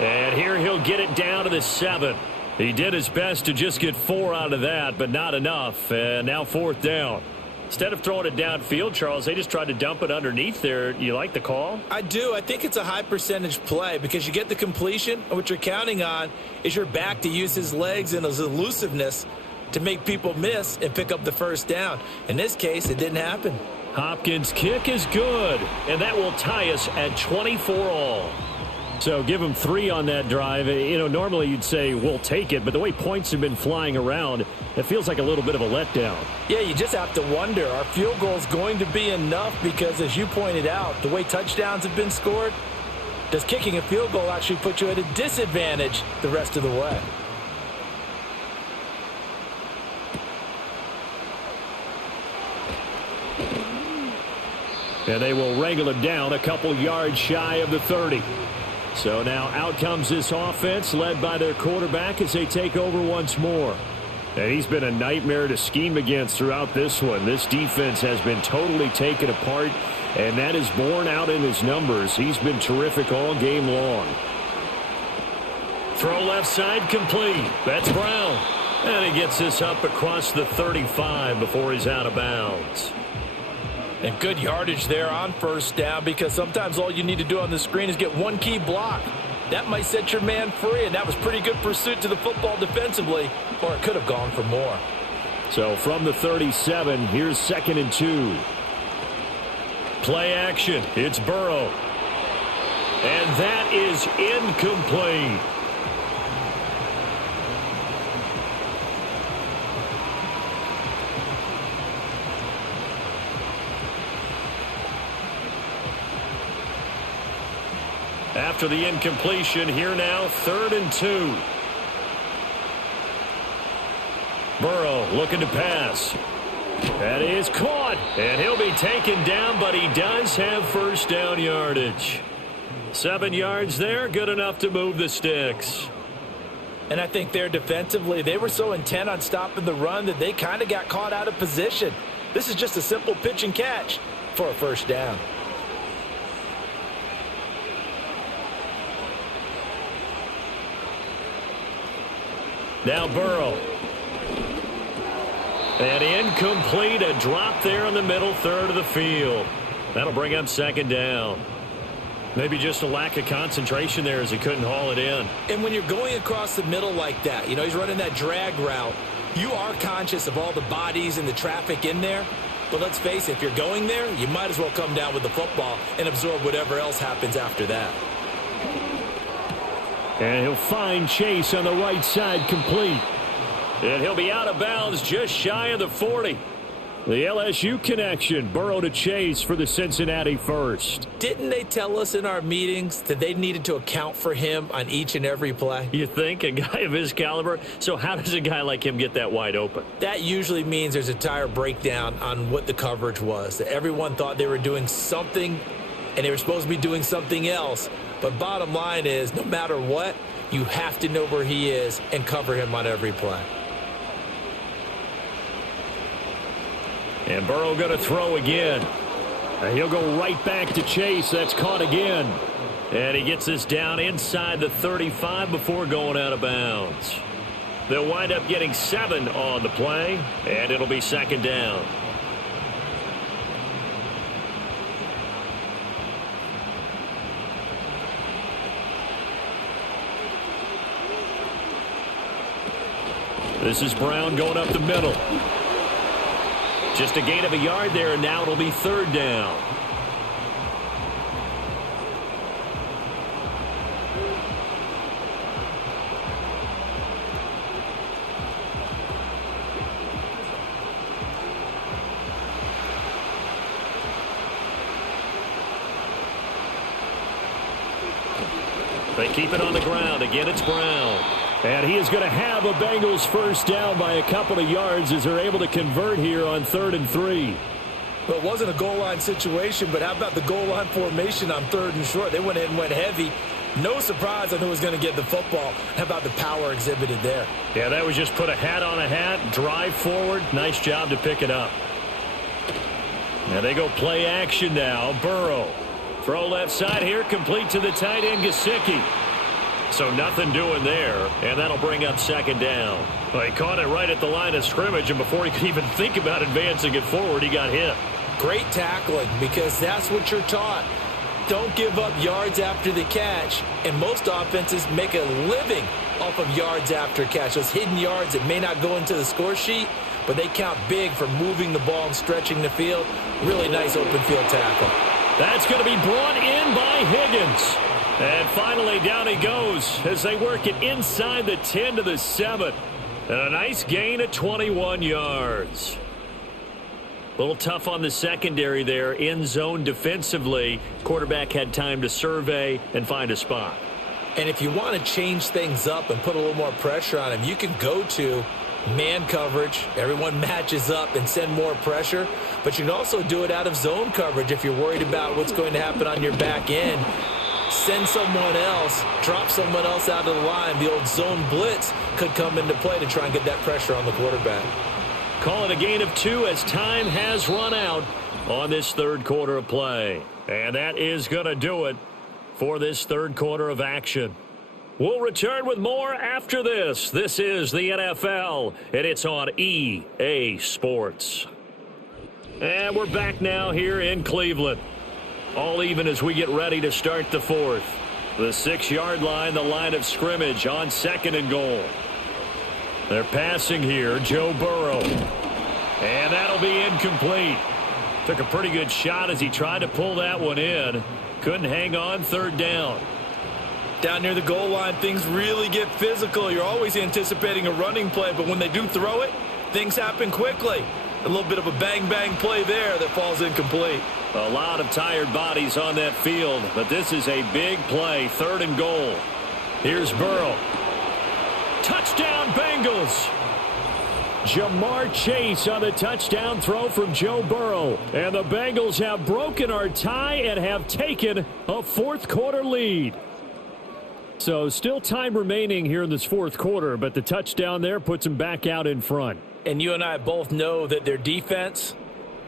And here he'll get it down to the 7. He did his best to just get 4 out of that, but not enough. And now 4th down. Instead of throwing it downfield, Charles, they just tried to dump it underneath there. You like the call? I do. I think it's a high percentage play because you get the completion, and what you're counting on is your back to use his legs and his elusiveness to make people miss and pick up the first down. In this case, it didn't happen. Hopkins' kick is good, and that will tie us at 24 all. So give them 3 on that drive. You know, normally you'd say we'll take it, but the way points have been flying around, it feels like a little bit of a letdown. Yeah, you just have to wonder, are field goals going to be enough? Because as you pointed out, the way touchdowns have been scored, does kicking a field goal actually put you at a disadvantage the rest of the way? And they will wrangle him down a couple yards shy of the 30. So now out comes this offense led by their quarterback as they take over once more. And he's been a nightmare to scheme against throughout this one. This defense has been totally taken apart, and that is borne out in his numbers. He's been terrific all game long. Throw left side complete. That's Brown. And he gets this up across the 35 before he's out of bounds. And good yardage there on first down because sometimes all you need to do on the screen is get one key block. that might set your man free, and that was pretty good pursuit to the football defensively, or it could have gone for more. So from the 37, here's 2nd and 2. Play action. It's Burrow. And that is incomplete. After the incompletion, here now, 3rd and 2. Burrow looking to pass. That is caught, and he'll be taken down, but he does have first down yardage. 7 yards there, good enough to move the sticks. And I think there defensively, they were so intent on stopping the run that they kind of got caught out of position. This is just a simple pitch and catch for a first down. Now Burrow. And incomplete, a drop there in the middle third of the field. That'll bring up 2nd down. Maybe just a lack of concentration there as he couldn't haul it in. And when you're going across the middle like that, he's running that drag route, you are conscious of all the bodies and the traffic in there. But let's face it, if you're going there, you might as well come down with the football and absorb whatever else happens after that. And he'll find Chase on the right side, complete. And he'll be out of bounds just shy of the 40. The LSU connection, Burrow to Chase for the Cincinnati first. Didn't they tell us in our meetings that they needed to account for him on each and every play? You think? A guy of his caliber? So how does a guy like him get that wide open? That usually means there's a tire breakdown on what the coverage was. That everyone thought they were doing something, and they were supposed to be doing something else. But bottom line is, no matter what, you have to know where he is and cover him on every play. And Burrow going to throw again. And he'll go right back to Chase. That's caught again. And he gets this down inside the 35 before going out of bounds. They'll wind up getting 7 on the play, and it'll be 2nd down. This is Brown going up the middle. Just a gain of a yard there, and now it'll be 3rd down. They keep it on the ground. Again, it's Brown. And he is going to have a Bengals first down by a couple of yards as they're able to convert here on 3rd and 3. Well, it wasn't a goal line situation, but how about the goal line formation on 3rd and short? They went ahead and went heavy. No surprise on who was going to get the football. How about the power exhibited there? Yeah, that was just put a hat on a hat, drive forward. Nice job to pick it up. Now they go play action now. Burrow. Throw left side here, complete to the tight end, Gesicki. So nothing doing there, and that'll bring up 2nd down. Well, he caught it right at the line of scrimmage, and before he could even think about advancing it forward, he got hit. Great tackling, because that's what you're taught. Don't give up yards after the catch, and most offenses make a living off of yards after catch. Those hidden yards that may not go into the score sheet, but they count big for moving the ball and stretching the field. Really nice open field tackle. That's going to be brought in by Higgins. And finally, down he goes as they work it inside the 10 to the 7. And a nice gain at 21 yards. A little tough on the secondary there. In zone defensively. Quarterback had time to survey and find a spot. And if you want to change things up and put a little more pressure on him, you can go to man coverage. Everyone matches up and send more pressure. But you can also do it out of zone coverage if you're worried about what's going to happen on your back end. Send someone else, drop someone else out of the line. The old zone blitz could come into play to try and get that pressure on the quarterback. Call it a gain of 2 as time has run out on this 3rd quarter of play. And that is going to do it for this 3rd quarter of action. We'll return with more after this. This is the NFL, and it's on EA Sports. And we're back now here in Cleveland. All even as we get ready to start the 4th. The 6-yard line, the line of scrimmage on 2nd and goal. They're passing here, Joe Burrow. And that'll be incomplete. Took a pretty good shot as he tried to pull that one in. Couldn't hang on, 3rd down. Down near the goal line, things really get physical. You're always anticipating a running play, but when they do throw it, things happen quickly. A little bit of a bang-bang play there that falls incomplete. A lot of tired bodies on that field, but this is a big play, 3rd and goal. Here's Burrow. Touchdown, Bengals! Shemar Chase on the touchdown throw from Joe Burrow. And the Bengals have broken our tie and have taken a 4th quarter lead. So still time remaining here in this 4th quarter, but the touchdown there puts them back out in front. And you and I both know that their defense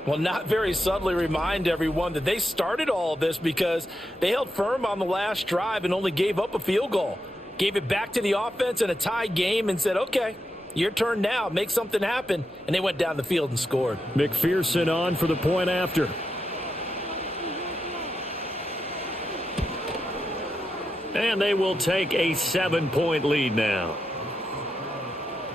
will not very subtly remind everyone that they started all of this because they held firm on the last drive and only gave up a field goal. Gave it back to the offense in a tie game and said, okay, your turn now, make something happen. And they went down the field and scored. McPherson on for the point after. And they will take a 7-point lead now.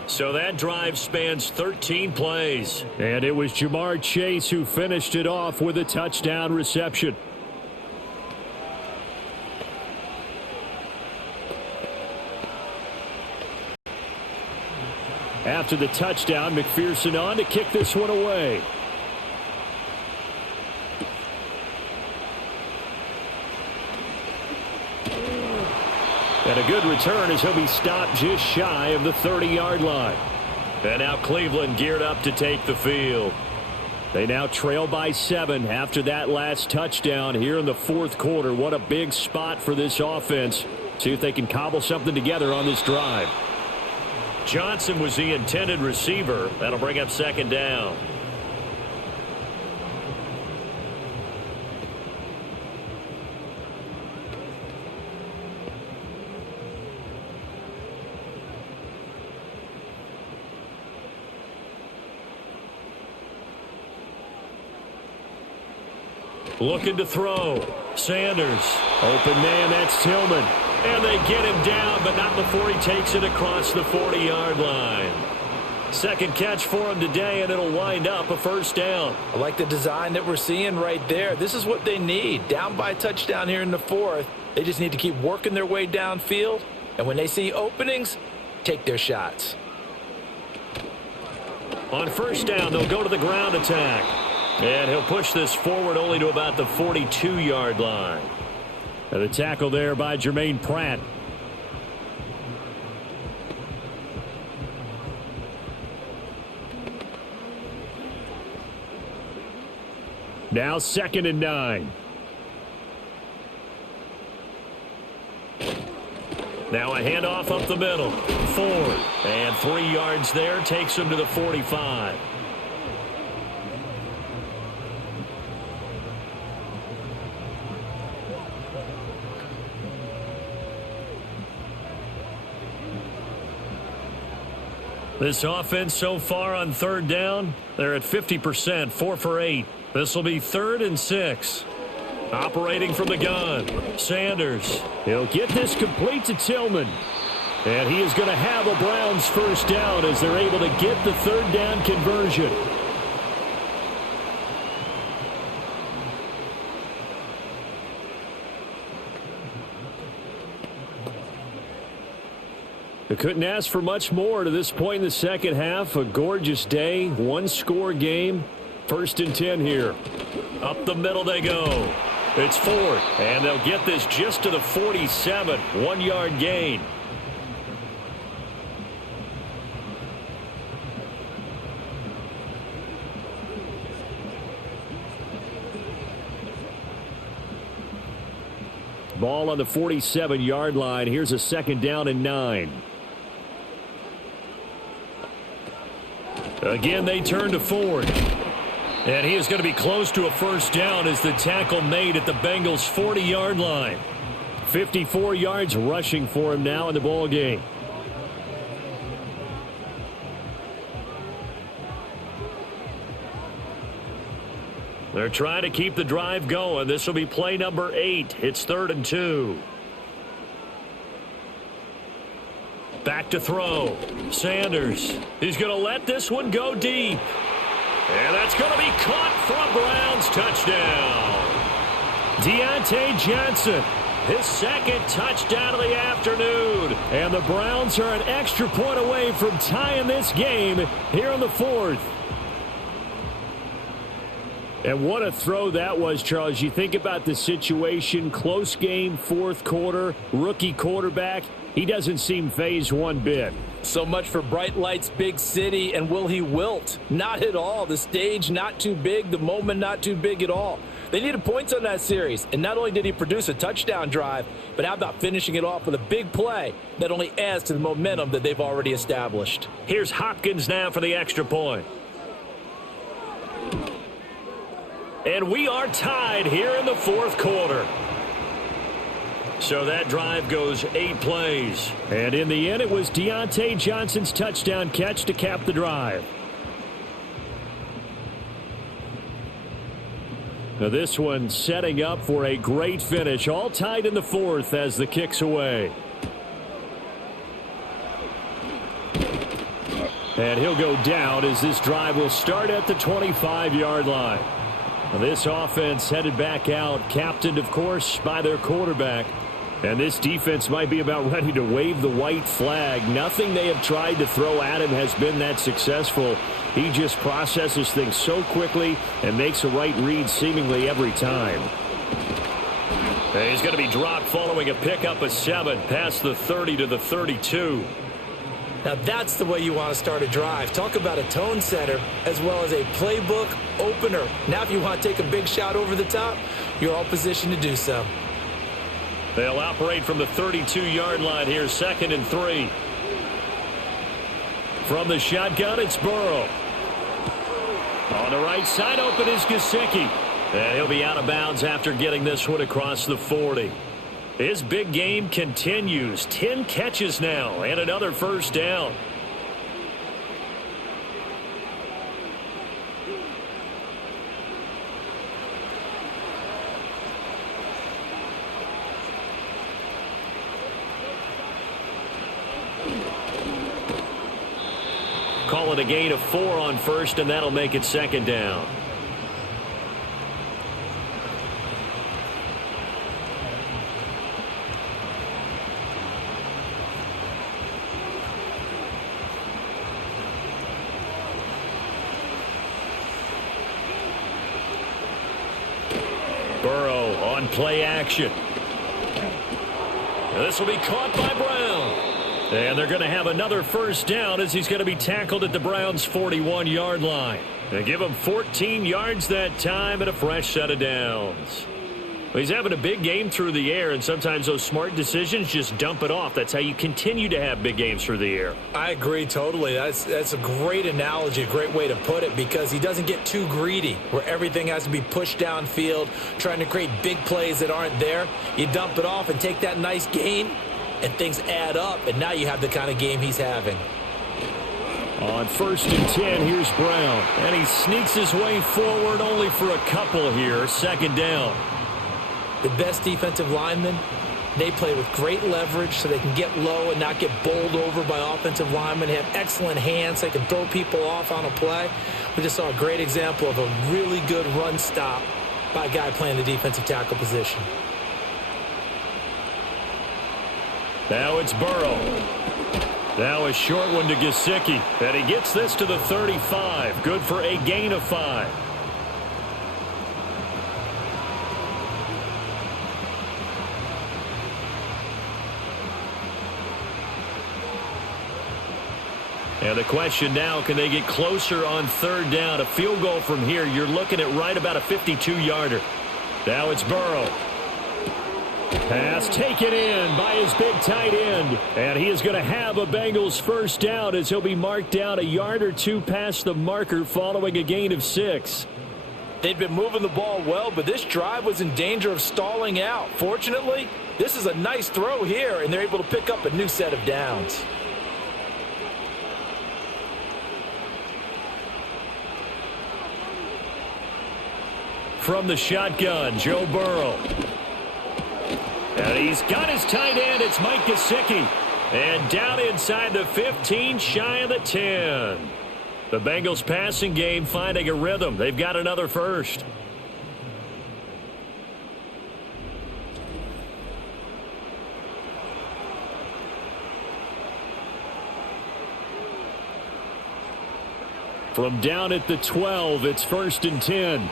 So that drive spans 13 plays. And it was Shemar Chase who finished it off with a touchdown reception. After the touchdown, McPherson on to kick this one away. And a good return as he'll be stopped just shy of the 30-yard line. And now Cleveland geared up to take the field. They now trail by 7 after that last touchdown here in the 4th quarter. What a big spot for this offense. See if they can cobble something together on this drive. Johnson was the intended receiver. That'll bring up 2nd down. Looking to throw. Sanders. Open man, that's Tillman. And they get him down, but not before he takes it across the 40-yard line. 2nd catch for him today, and it'll wind up a 1st down. I like the design that we're seeing right there. This is what they need. Down by a touchdown here in the 4th. They just need to keep working their way downfield. And when they see openings, take their shots. On 1st down, they'll go to the ground attack. And he'll push this forward only to about the 42-yard line. And the tackle there by Jermaine Pratt. Now 2nd and 9. Now a handoff up the middle. Ford. And 3 yards there takes him to the 45. This offense so far on 3rd down, they're at 50%, 4 for 8. This will be 3rd and 6. Operating from the gun, Sanders. He'll get this complete to Tillman. And he is going to have a Browns 1st down as they're able to get the 3rd down conversion. They couldn't ask for much more to this point in the 2nd half. A gorgeous day, 1-score game. 1st and 10 here. Up the middle they go. It's Ford, and they'll get this just to the 47. 1-yard gain. Ball on the 47-yard line. Here's a 2nd down and 9. Again, they turn to Ford. And he is going to be close to a 1st down as the tackle made at the Bengals' 40-yard line. 54 yards rushing for him now in the ball game. They're trying to keep the drive going. This will be play number 8. It's 3rd and 2. Back to throw. Sanders. He's going to let this one go deep. And that's going to be caught for a Browns touchdown. Deontay Johnson, his second touchdown of the afternoon. And the Browns are an extra point away from tying this game here in the fourth. And what a throw that was, Charles. You think about the situation, close game, fourth quarter, rookie quarterback. He doesn't seem fazed one bit. So much for bright lights, big city, and will he wilt? Not at all. The stage not too big, the moment not too big at all. They needed points on that series, and not only did he produce a touchdown drive, but how about finishing it off with a big play that only adds to the momentum that they've already established. Here's Hopkins now for the extra point. And we are tied here in the fourth quarter. So that drive goes 8 plays. And in the end, it was Deontay Johnson's touchdown catch to cap the drive. Now this one setting up for a great finish. All tied in the fourth as the kick's away. And he'll go down as this drive will start at the 25-yard line. Now this offense headed back out, captained, of course, by their quarterback. And this defense might be about ready to wave the white flag. Nothing they have tried to throw at him has been that successful. He just processes things so quickly and makes a right read seemingly every time. And he's going to be dropped following a pickup of 7 past the 30 to the 32. Now that's the way you want to start a drive. Talk about a tone setter as well as a playbook opener. Now if you want to take a big shot over the top, you're all positioned to do so. They'll operate from the 32-yard line here, 2nd and 3. From the shotgun, it's Burrow. On the right side, open is Gesicki. And he'll be out of bounds after getting this one across the 40. His big game continues. 10 catches now and another first down. Call it a gain of 4 on first, and that'll make it 2nd down. Burrow on play action. This will be caught by Brown. And they're going to have another first down as he's going to be tackled at the Browns' 41-yard line. They give him 14 yards that time and a fresh set of downs. Well, he's having a big game through the air, and sometimes those smart decisions just dump it off. That's how you continue to have big games through the air. I agree totally. That's a great analogy, a great way to put it, because he doesn't get too greedy where everything has to be pushed downfield, trying to create big plays that aren't there. You dump it off and take that nice gain, and things add up, and now you have the kind of game he's having. On 1st and 10, here's Brown. And he sneaks his way forward only for a couple here. 2nd down. The best defensive linemen, they play with great leverage so they can get low and not get bowled over by offensive linemen. They have excellent hands. They can throw people off on a play. We just saw a great example of a really good run stop by a guy playing the defensive tackle position. Now it's Burrow. Now a short one to Gesicki. And he gets this to the 35. Good for a gain of 5. And the question now, can they get closer on 3rd down? A field goal from here, you're looking at right about a 52-yarder. Now it's Burrow. Pass taken in by his big tight end. And he is going to have a Bengals first down as he'll be marked down a yard or 2 past the marker following a gain of 6. They'd been moving the ball well, but this drive was in danger of stalling out. Fortunately, this is a nice throw here, and they're able to pick up a new set of downs. From the shotgun, Joe Burrow. And he's got his tight end. It's Mike Gesicki. And down inside the 15, shy of the 10. The Bengals passing game finding a rhythm. They've got another first. From down at the 12, it's 1st and 10.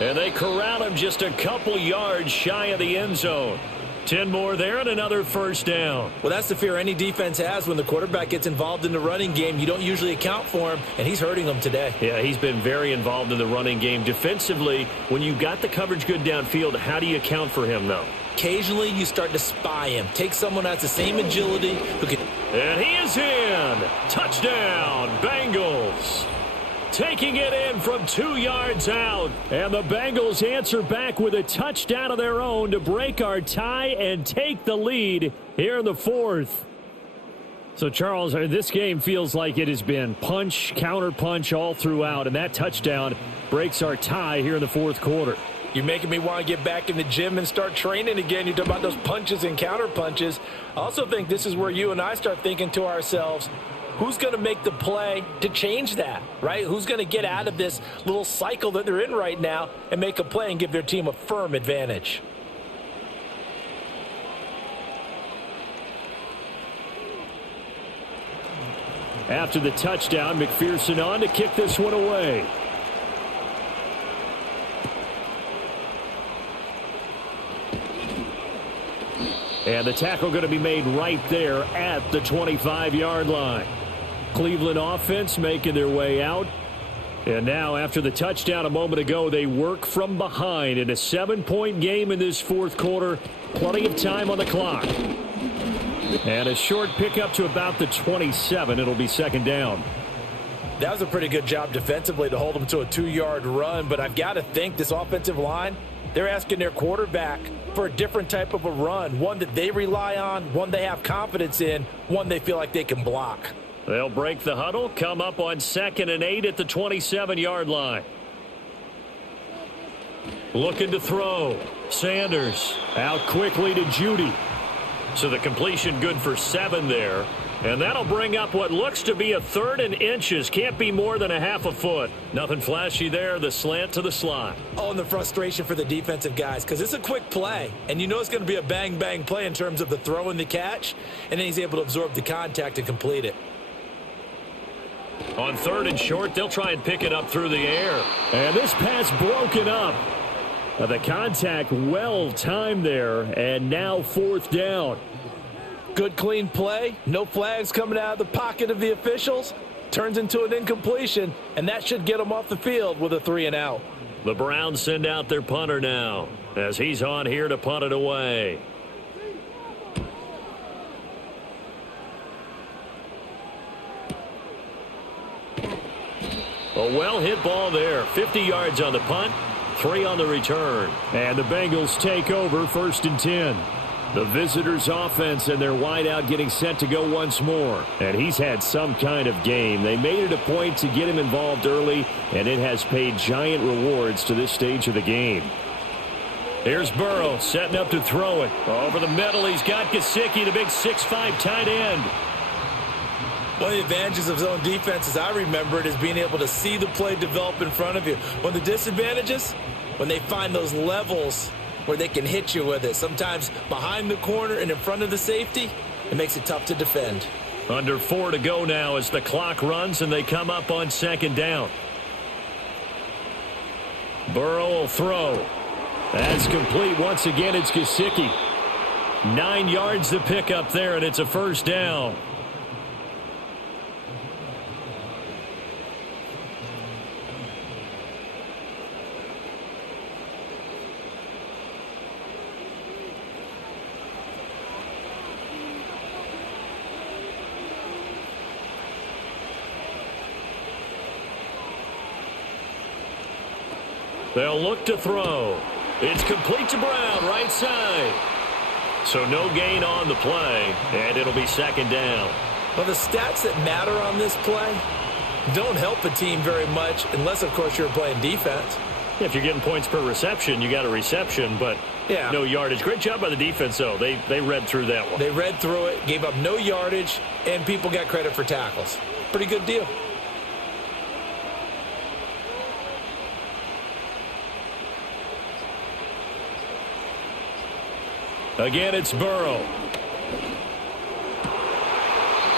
And they corral him just a couple yards shy of the end zone. 10 more there and another first down. Well, that's the fear any defense has when the quarterback gets involved in the running game. You don't usually account for him, and he's hurting them today. Yeah, he's been very involved in the running game. Defensively, when you've got the coverage good downfield, how do you account for him, though? Occasionally, you start to spy him. Take someone who has the same agility who can... And he is in. Touchdown, Bengals. Taking it in from 2 yards out. And the Bengals answer back with a touchdown of their own to break our tie and take the lead here in the 4th. So, Charles, this game feels like it has been punch, counter punch all throughout. And that touchdown breaks our tie here in the 4th quarter. You're making me want to get back in the gym and start training again. You talk about those punches and counter punches. I also think this is where you and I start thinking to ourselves, who's going to make the play to change that, right? Who's going to get out of this little cycle that they're in right now and make a play and give their team a firm advantage? After the touchdown, McPherson on to kick this one away. And the tackle going to be made right there at the 25-yard line. Cleveland offense making their way out. And now after the touchdown a moment ago, they work from behind in a 7-point game in this 4th quarter. Plenty of time on the clock. And a short pickup to about the 27. It'll be 2nd down. That was a pretty good job defensively to hold them to a 2-yard run. But I've got to think this offensive line, they're asking their quarterback for a different type of a run, one that they rely on, one they have confidence in, one they feel like they can block. They'll break the huddle, come up on 2nd and 8 at the 27-yard line. Looking to throw. Sanders out quickly to Judy. So the completion good for 7 there. And that'll bring up what looks to be a 3rd and inches. Can't be more than a half a foot. Nothing flashy there. The slant to the slot. Oh, and the frustration for the defensive guys, because it's a quick play. And you know it's going to be a bang-bang play in terms of the throw and the catch. And then he's able to absorb the contact and complete it. On 3rd and short, they'll try and pick it up through the air. And this pass broken up. The contact well timed there. And now 4th down. Good, clean play. No flags coming out of the pocket of the officials. Turns into an incompletion, and that should get them off the field with a 3-and-out. The Browns send out their punter now as he's on here to punt it away. A well-hit ball there. 50 yards on the punt, 3 on the return. And the Bengals take over 1st and 10. The visitors' offense and their wideout getting set to go once more. And he's had some kind of game. They made it a point to get him involved early, and it has paid giant rewards to this stage of the game. Here's Burrow setting up to throw it. Over the middle, he's got Gesicki, the big 6'5" tight end. One of the advantages of zone defense, as I remember it, is being able to see the play develop in front of you. One of the disadvantages, when they find those levels where they can hit you with it. Sometimes behind the corner and in front of the safety, it makes it tough to defend. Under 4 to go now as the clock runs and they come up on 2nd down. Burrow will throw. That's complete. Once again, it's Gesicki. 9 yards to pick up there, and it's a 1st down. They'll look to throw. It's complete to Brown, right side. So no gain on the play, and it'll be 2nd down. Well, the stats that matter on this play don't help a team very much unless, of course, you're playing defense. If you're getting points per reception, you got a reception, but no yardage. Great job by the defense, though. They read through that one. They read through it, gave up no yardage, and people got credit for tackles. Pretty good deal. Again, it's Burrow.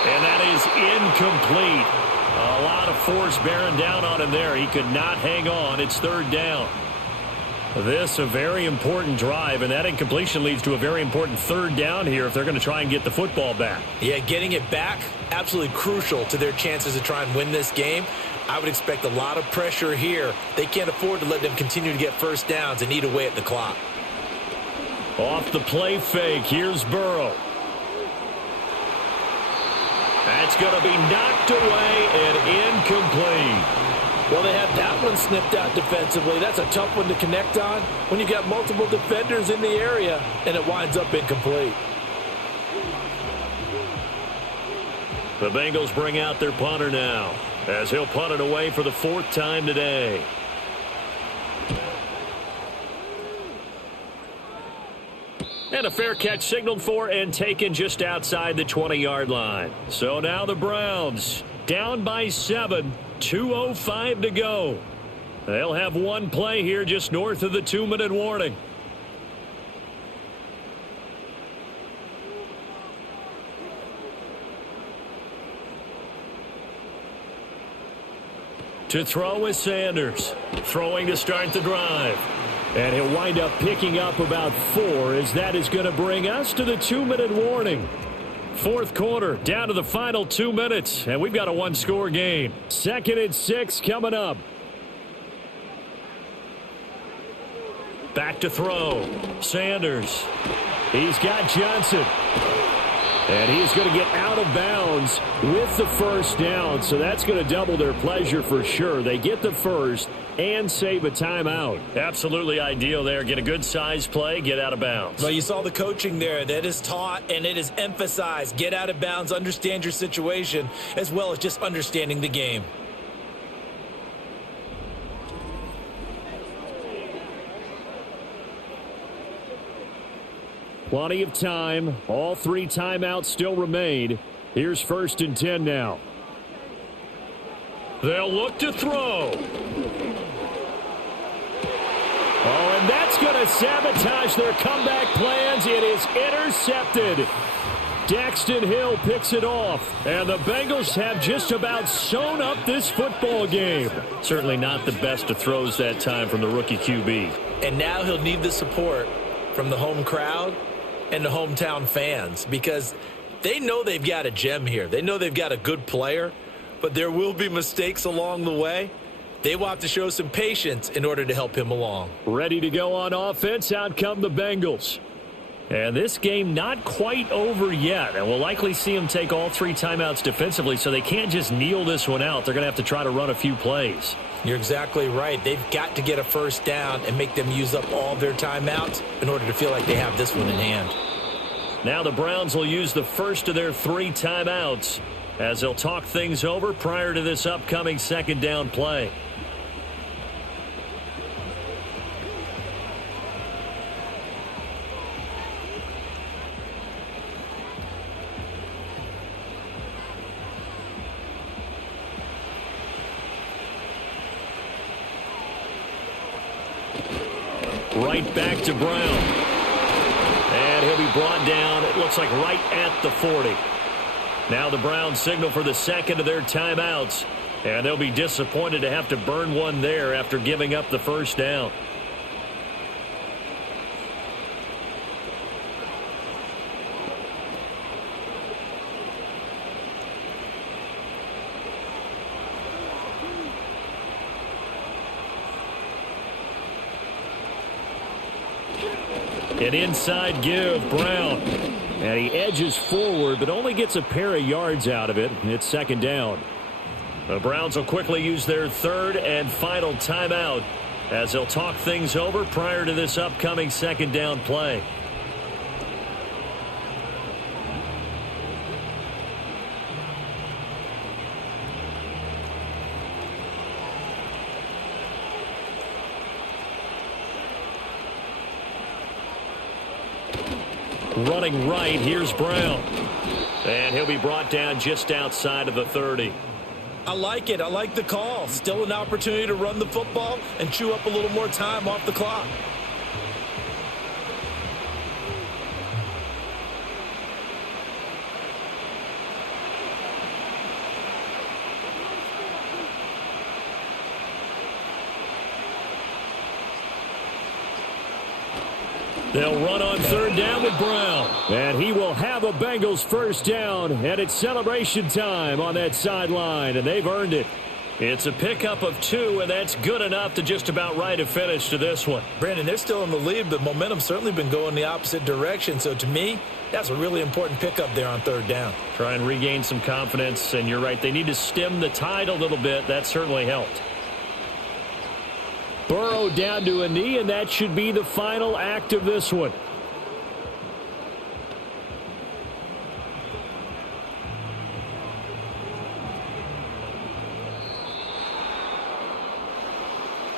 And that is incomplete. A lot of force bearing down on him there. He could not hang on. It's third down. This a very important drive, and that incompletion leads to a very important third down here if they're going to try and get the football back. Yeah, getting it back, absolutely crucial to their chances to try and win this game. I would expect a lot of pressure here. They can't afford to let them continue to get first downs and eat away at the clock. Off the play fake, here's Burrow. That's going to be knocked away and incomplete. Well, they have that one snipped out defensively. That's a tough one to connect on when you've got multiple defenders in the area, and it winds up incomplete. The Bengals bring out their punter now, as he'll punt it away for the fourth time today. And a fair catch signaled for and taken just outside the 20-yard line. So now the Browns down by 7, 2:05 to go. They'll have one play here just north of the 2-minute warning. To throw is Sanders. Throwing to start the drive. And he'll wind up picking up about 4 as that is going to bring us to the 2-minute warning. Fourth quarter, down to the final 2 minutes, and we've got a one-score game. 2nd and 6 coming up. Back to throw. Sanders. He's got Johnson. And he's going to get out of bounds with the first down, so that's going to double their pleasure for sure. They get the first and save a timeout. Absolutely ideal there. Get a good size play, get out of bounds. Well, you saw the coaching there. That is taught and it is emphasized. Get out of bounds, understand your situation, as well as just understanding the game. Plenty of time. All 3 timeouts still remain. Here's 1st and 10 now. They'll look to throw. Oh, and that's going to sabotage their comeback plans. It is intercepted. Daxton Hill picks it off. And the Bengals have just about sewn up this football game. Certainly not the best of throws that time from the rookie QB. And now he'll need the support from the home crowd and the hometown fans, because they know they've got a gem here. They know they've got a good player, but there will be mistakes along the way. They will have to show some patience in order to help him along. Ready to go on offense. Out come the Bengals. And this game not quite over yet. And we'll likely see them take all 3 timeouts defensively, so they can't just kneel this one out. They're going to have to try to run a few plays. You're exactly right. They've got to get a first down and make them use up all their timeouts in order to feel like they have this one in hand. Now the Browns will use the first of their 3 timeouts as they'll talk things over prior to this upcoming 2nd down play. Right back to Brown. And he'll be brought down, it looks like right at the 40. Now the Browns signal for the 2nd of their timeouts. And they'll be disappointed to have to burn one there after giving up the first down. An inside give, Brown. And he edges forward, but only gets a pair of yards out of it. It's 2nd down. The Browns will quickly use their 3rd and final timeout as they'll talk things over prior to this upcoming 2nd down play. running right. Here's Brown. And he'll be brought down just outside of the 30. I like it. I like the call. Still an opportunity to run the football and chew up a little more time off the clock. They'll run on third down with Brown. And he will have a Bengals first down. And it's celebration time on that sideline. And they've earned it. It's a pickup of 2, and that's good enough to just about write a finish to this one. Brandon, they're still in the lead, but momentum's certainly been going the opposite direction. So to me, that's a really important pickup there on third down. Try and regain some confidence. And you're right, they need to stem the tide a little bit. That certainly helped. Burrow down to a knee, and that should be the final act of this one.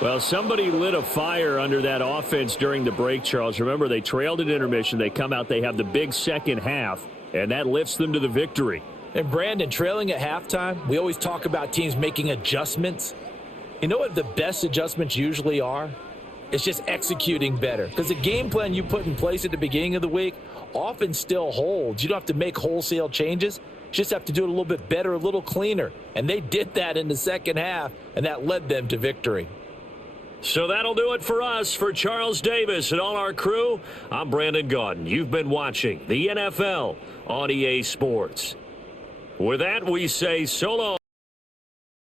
Well, somebody lit a fire under that offense during the break, Charles. Remember, they trailed at intermission. They come out, they have the big second half, and that lifts them to the victory. And Brandon, trailing at halftime, we always talk about teams making adjustments. You know what the best adjustments usually are? It's just executing better. Because the game plan you put in place at the beginning of the week often still holds. You don't have to make wholesale changes. You just have to do it a little bit better, a little cleaner. And they did that in the second half, and that led them to victory. So that'll do it for us. For Charles Davis and all our crew, I'm Brandon Gaudin. You've been watching the NFL on EA Sports. With that, we say so long.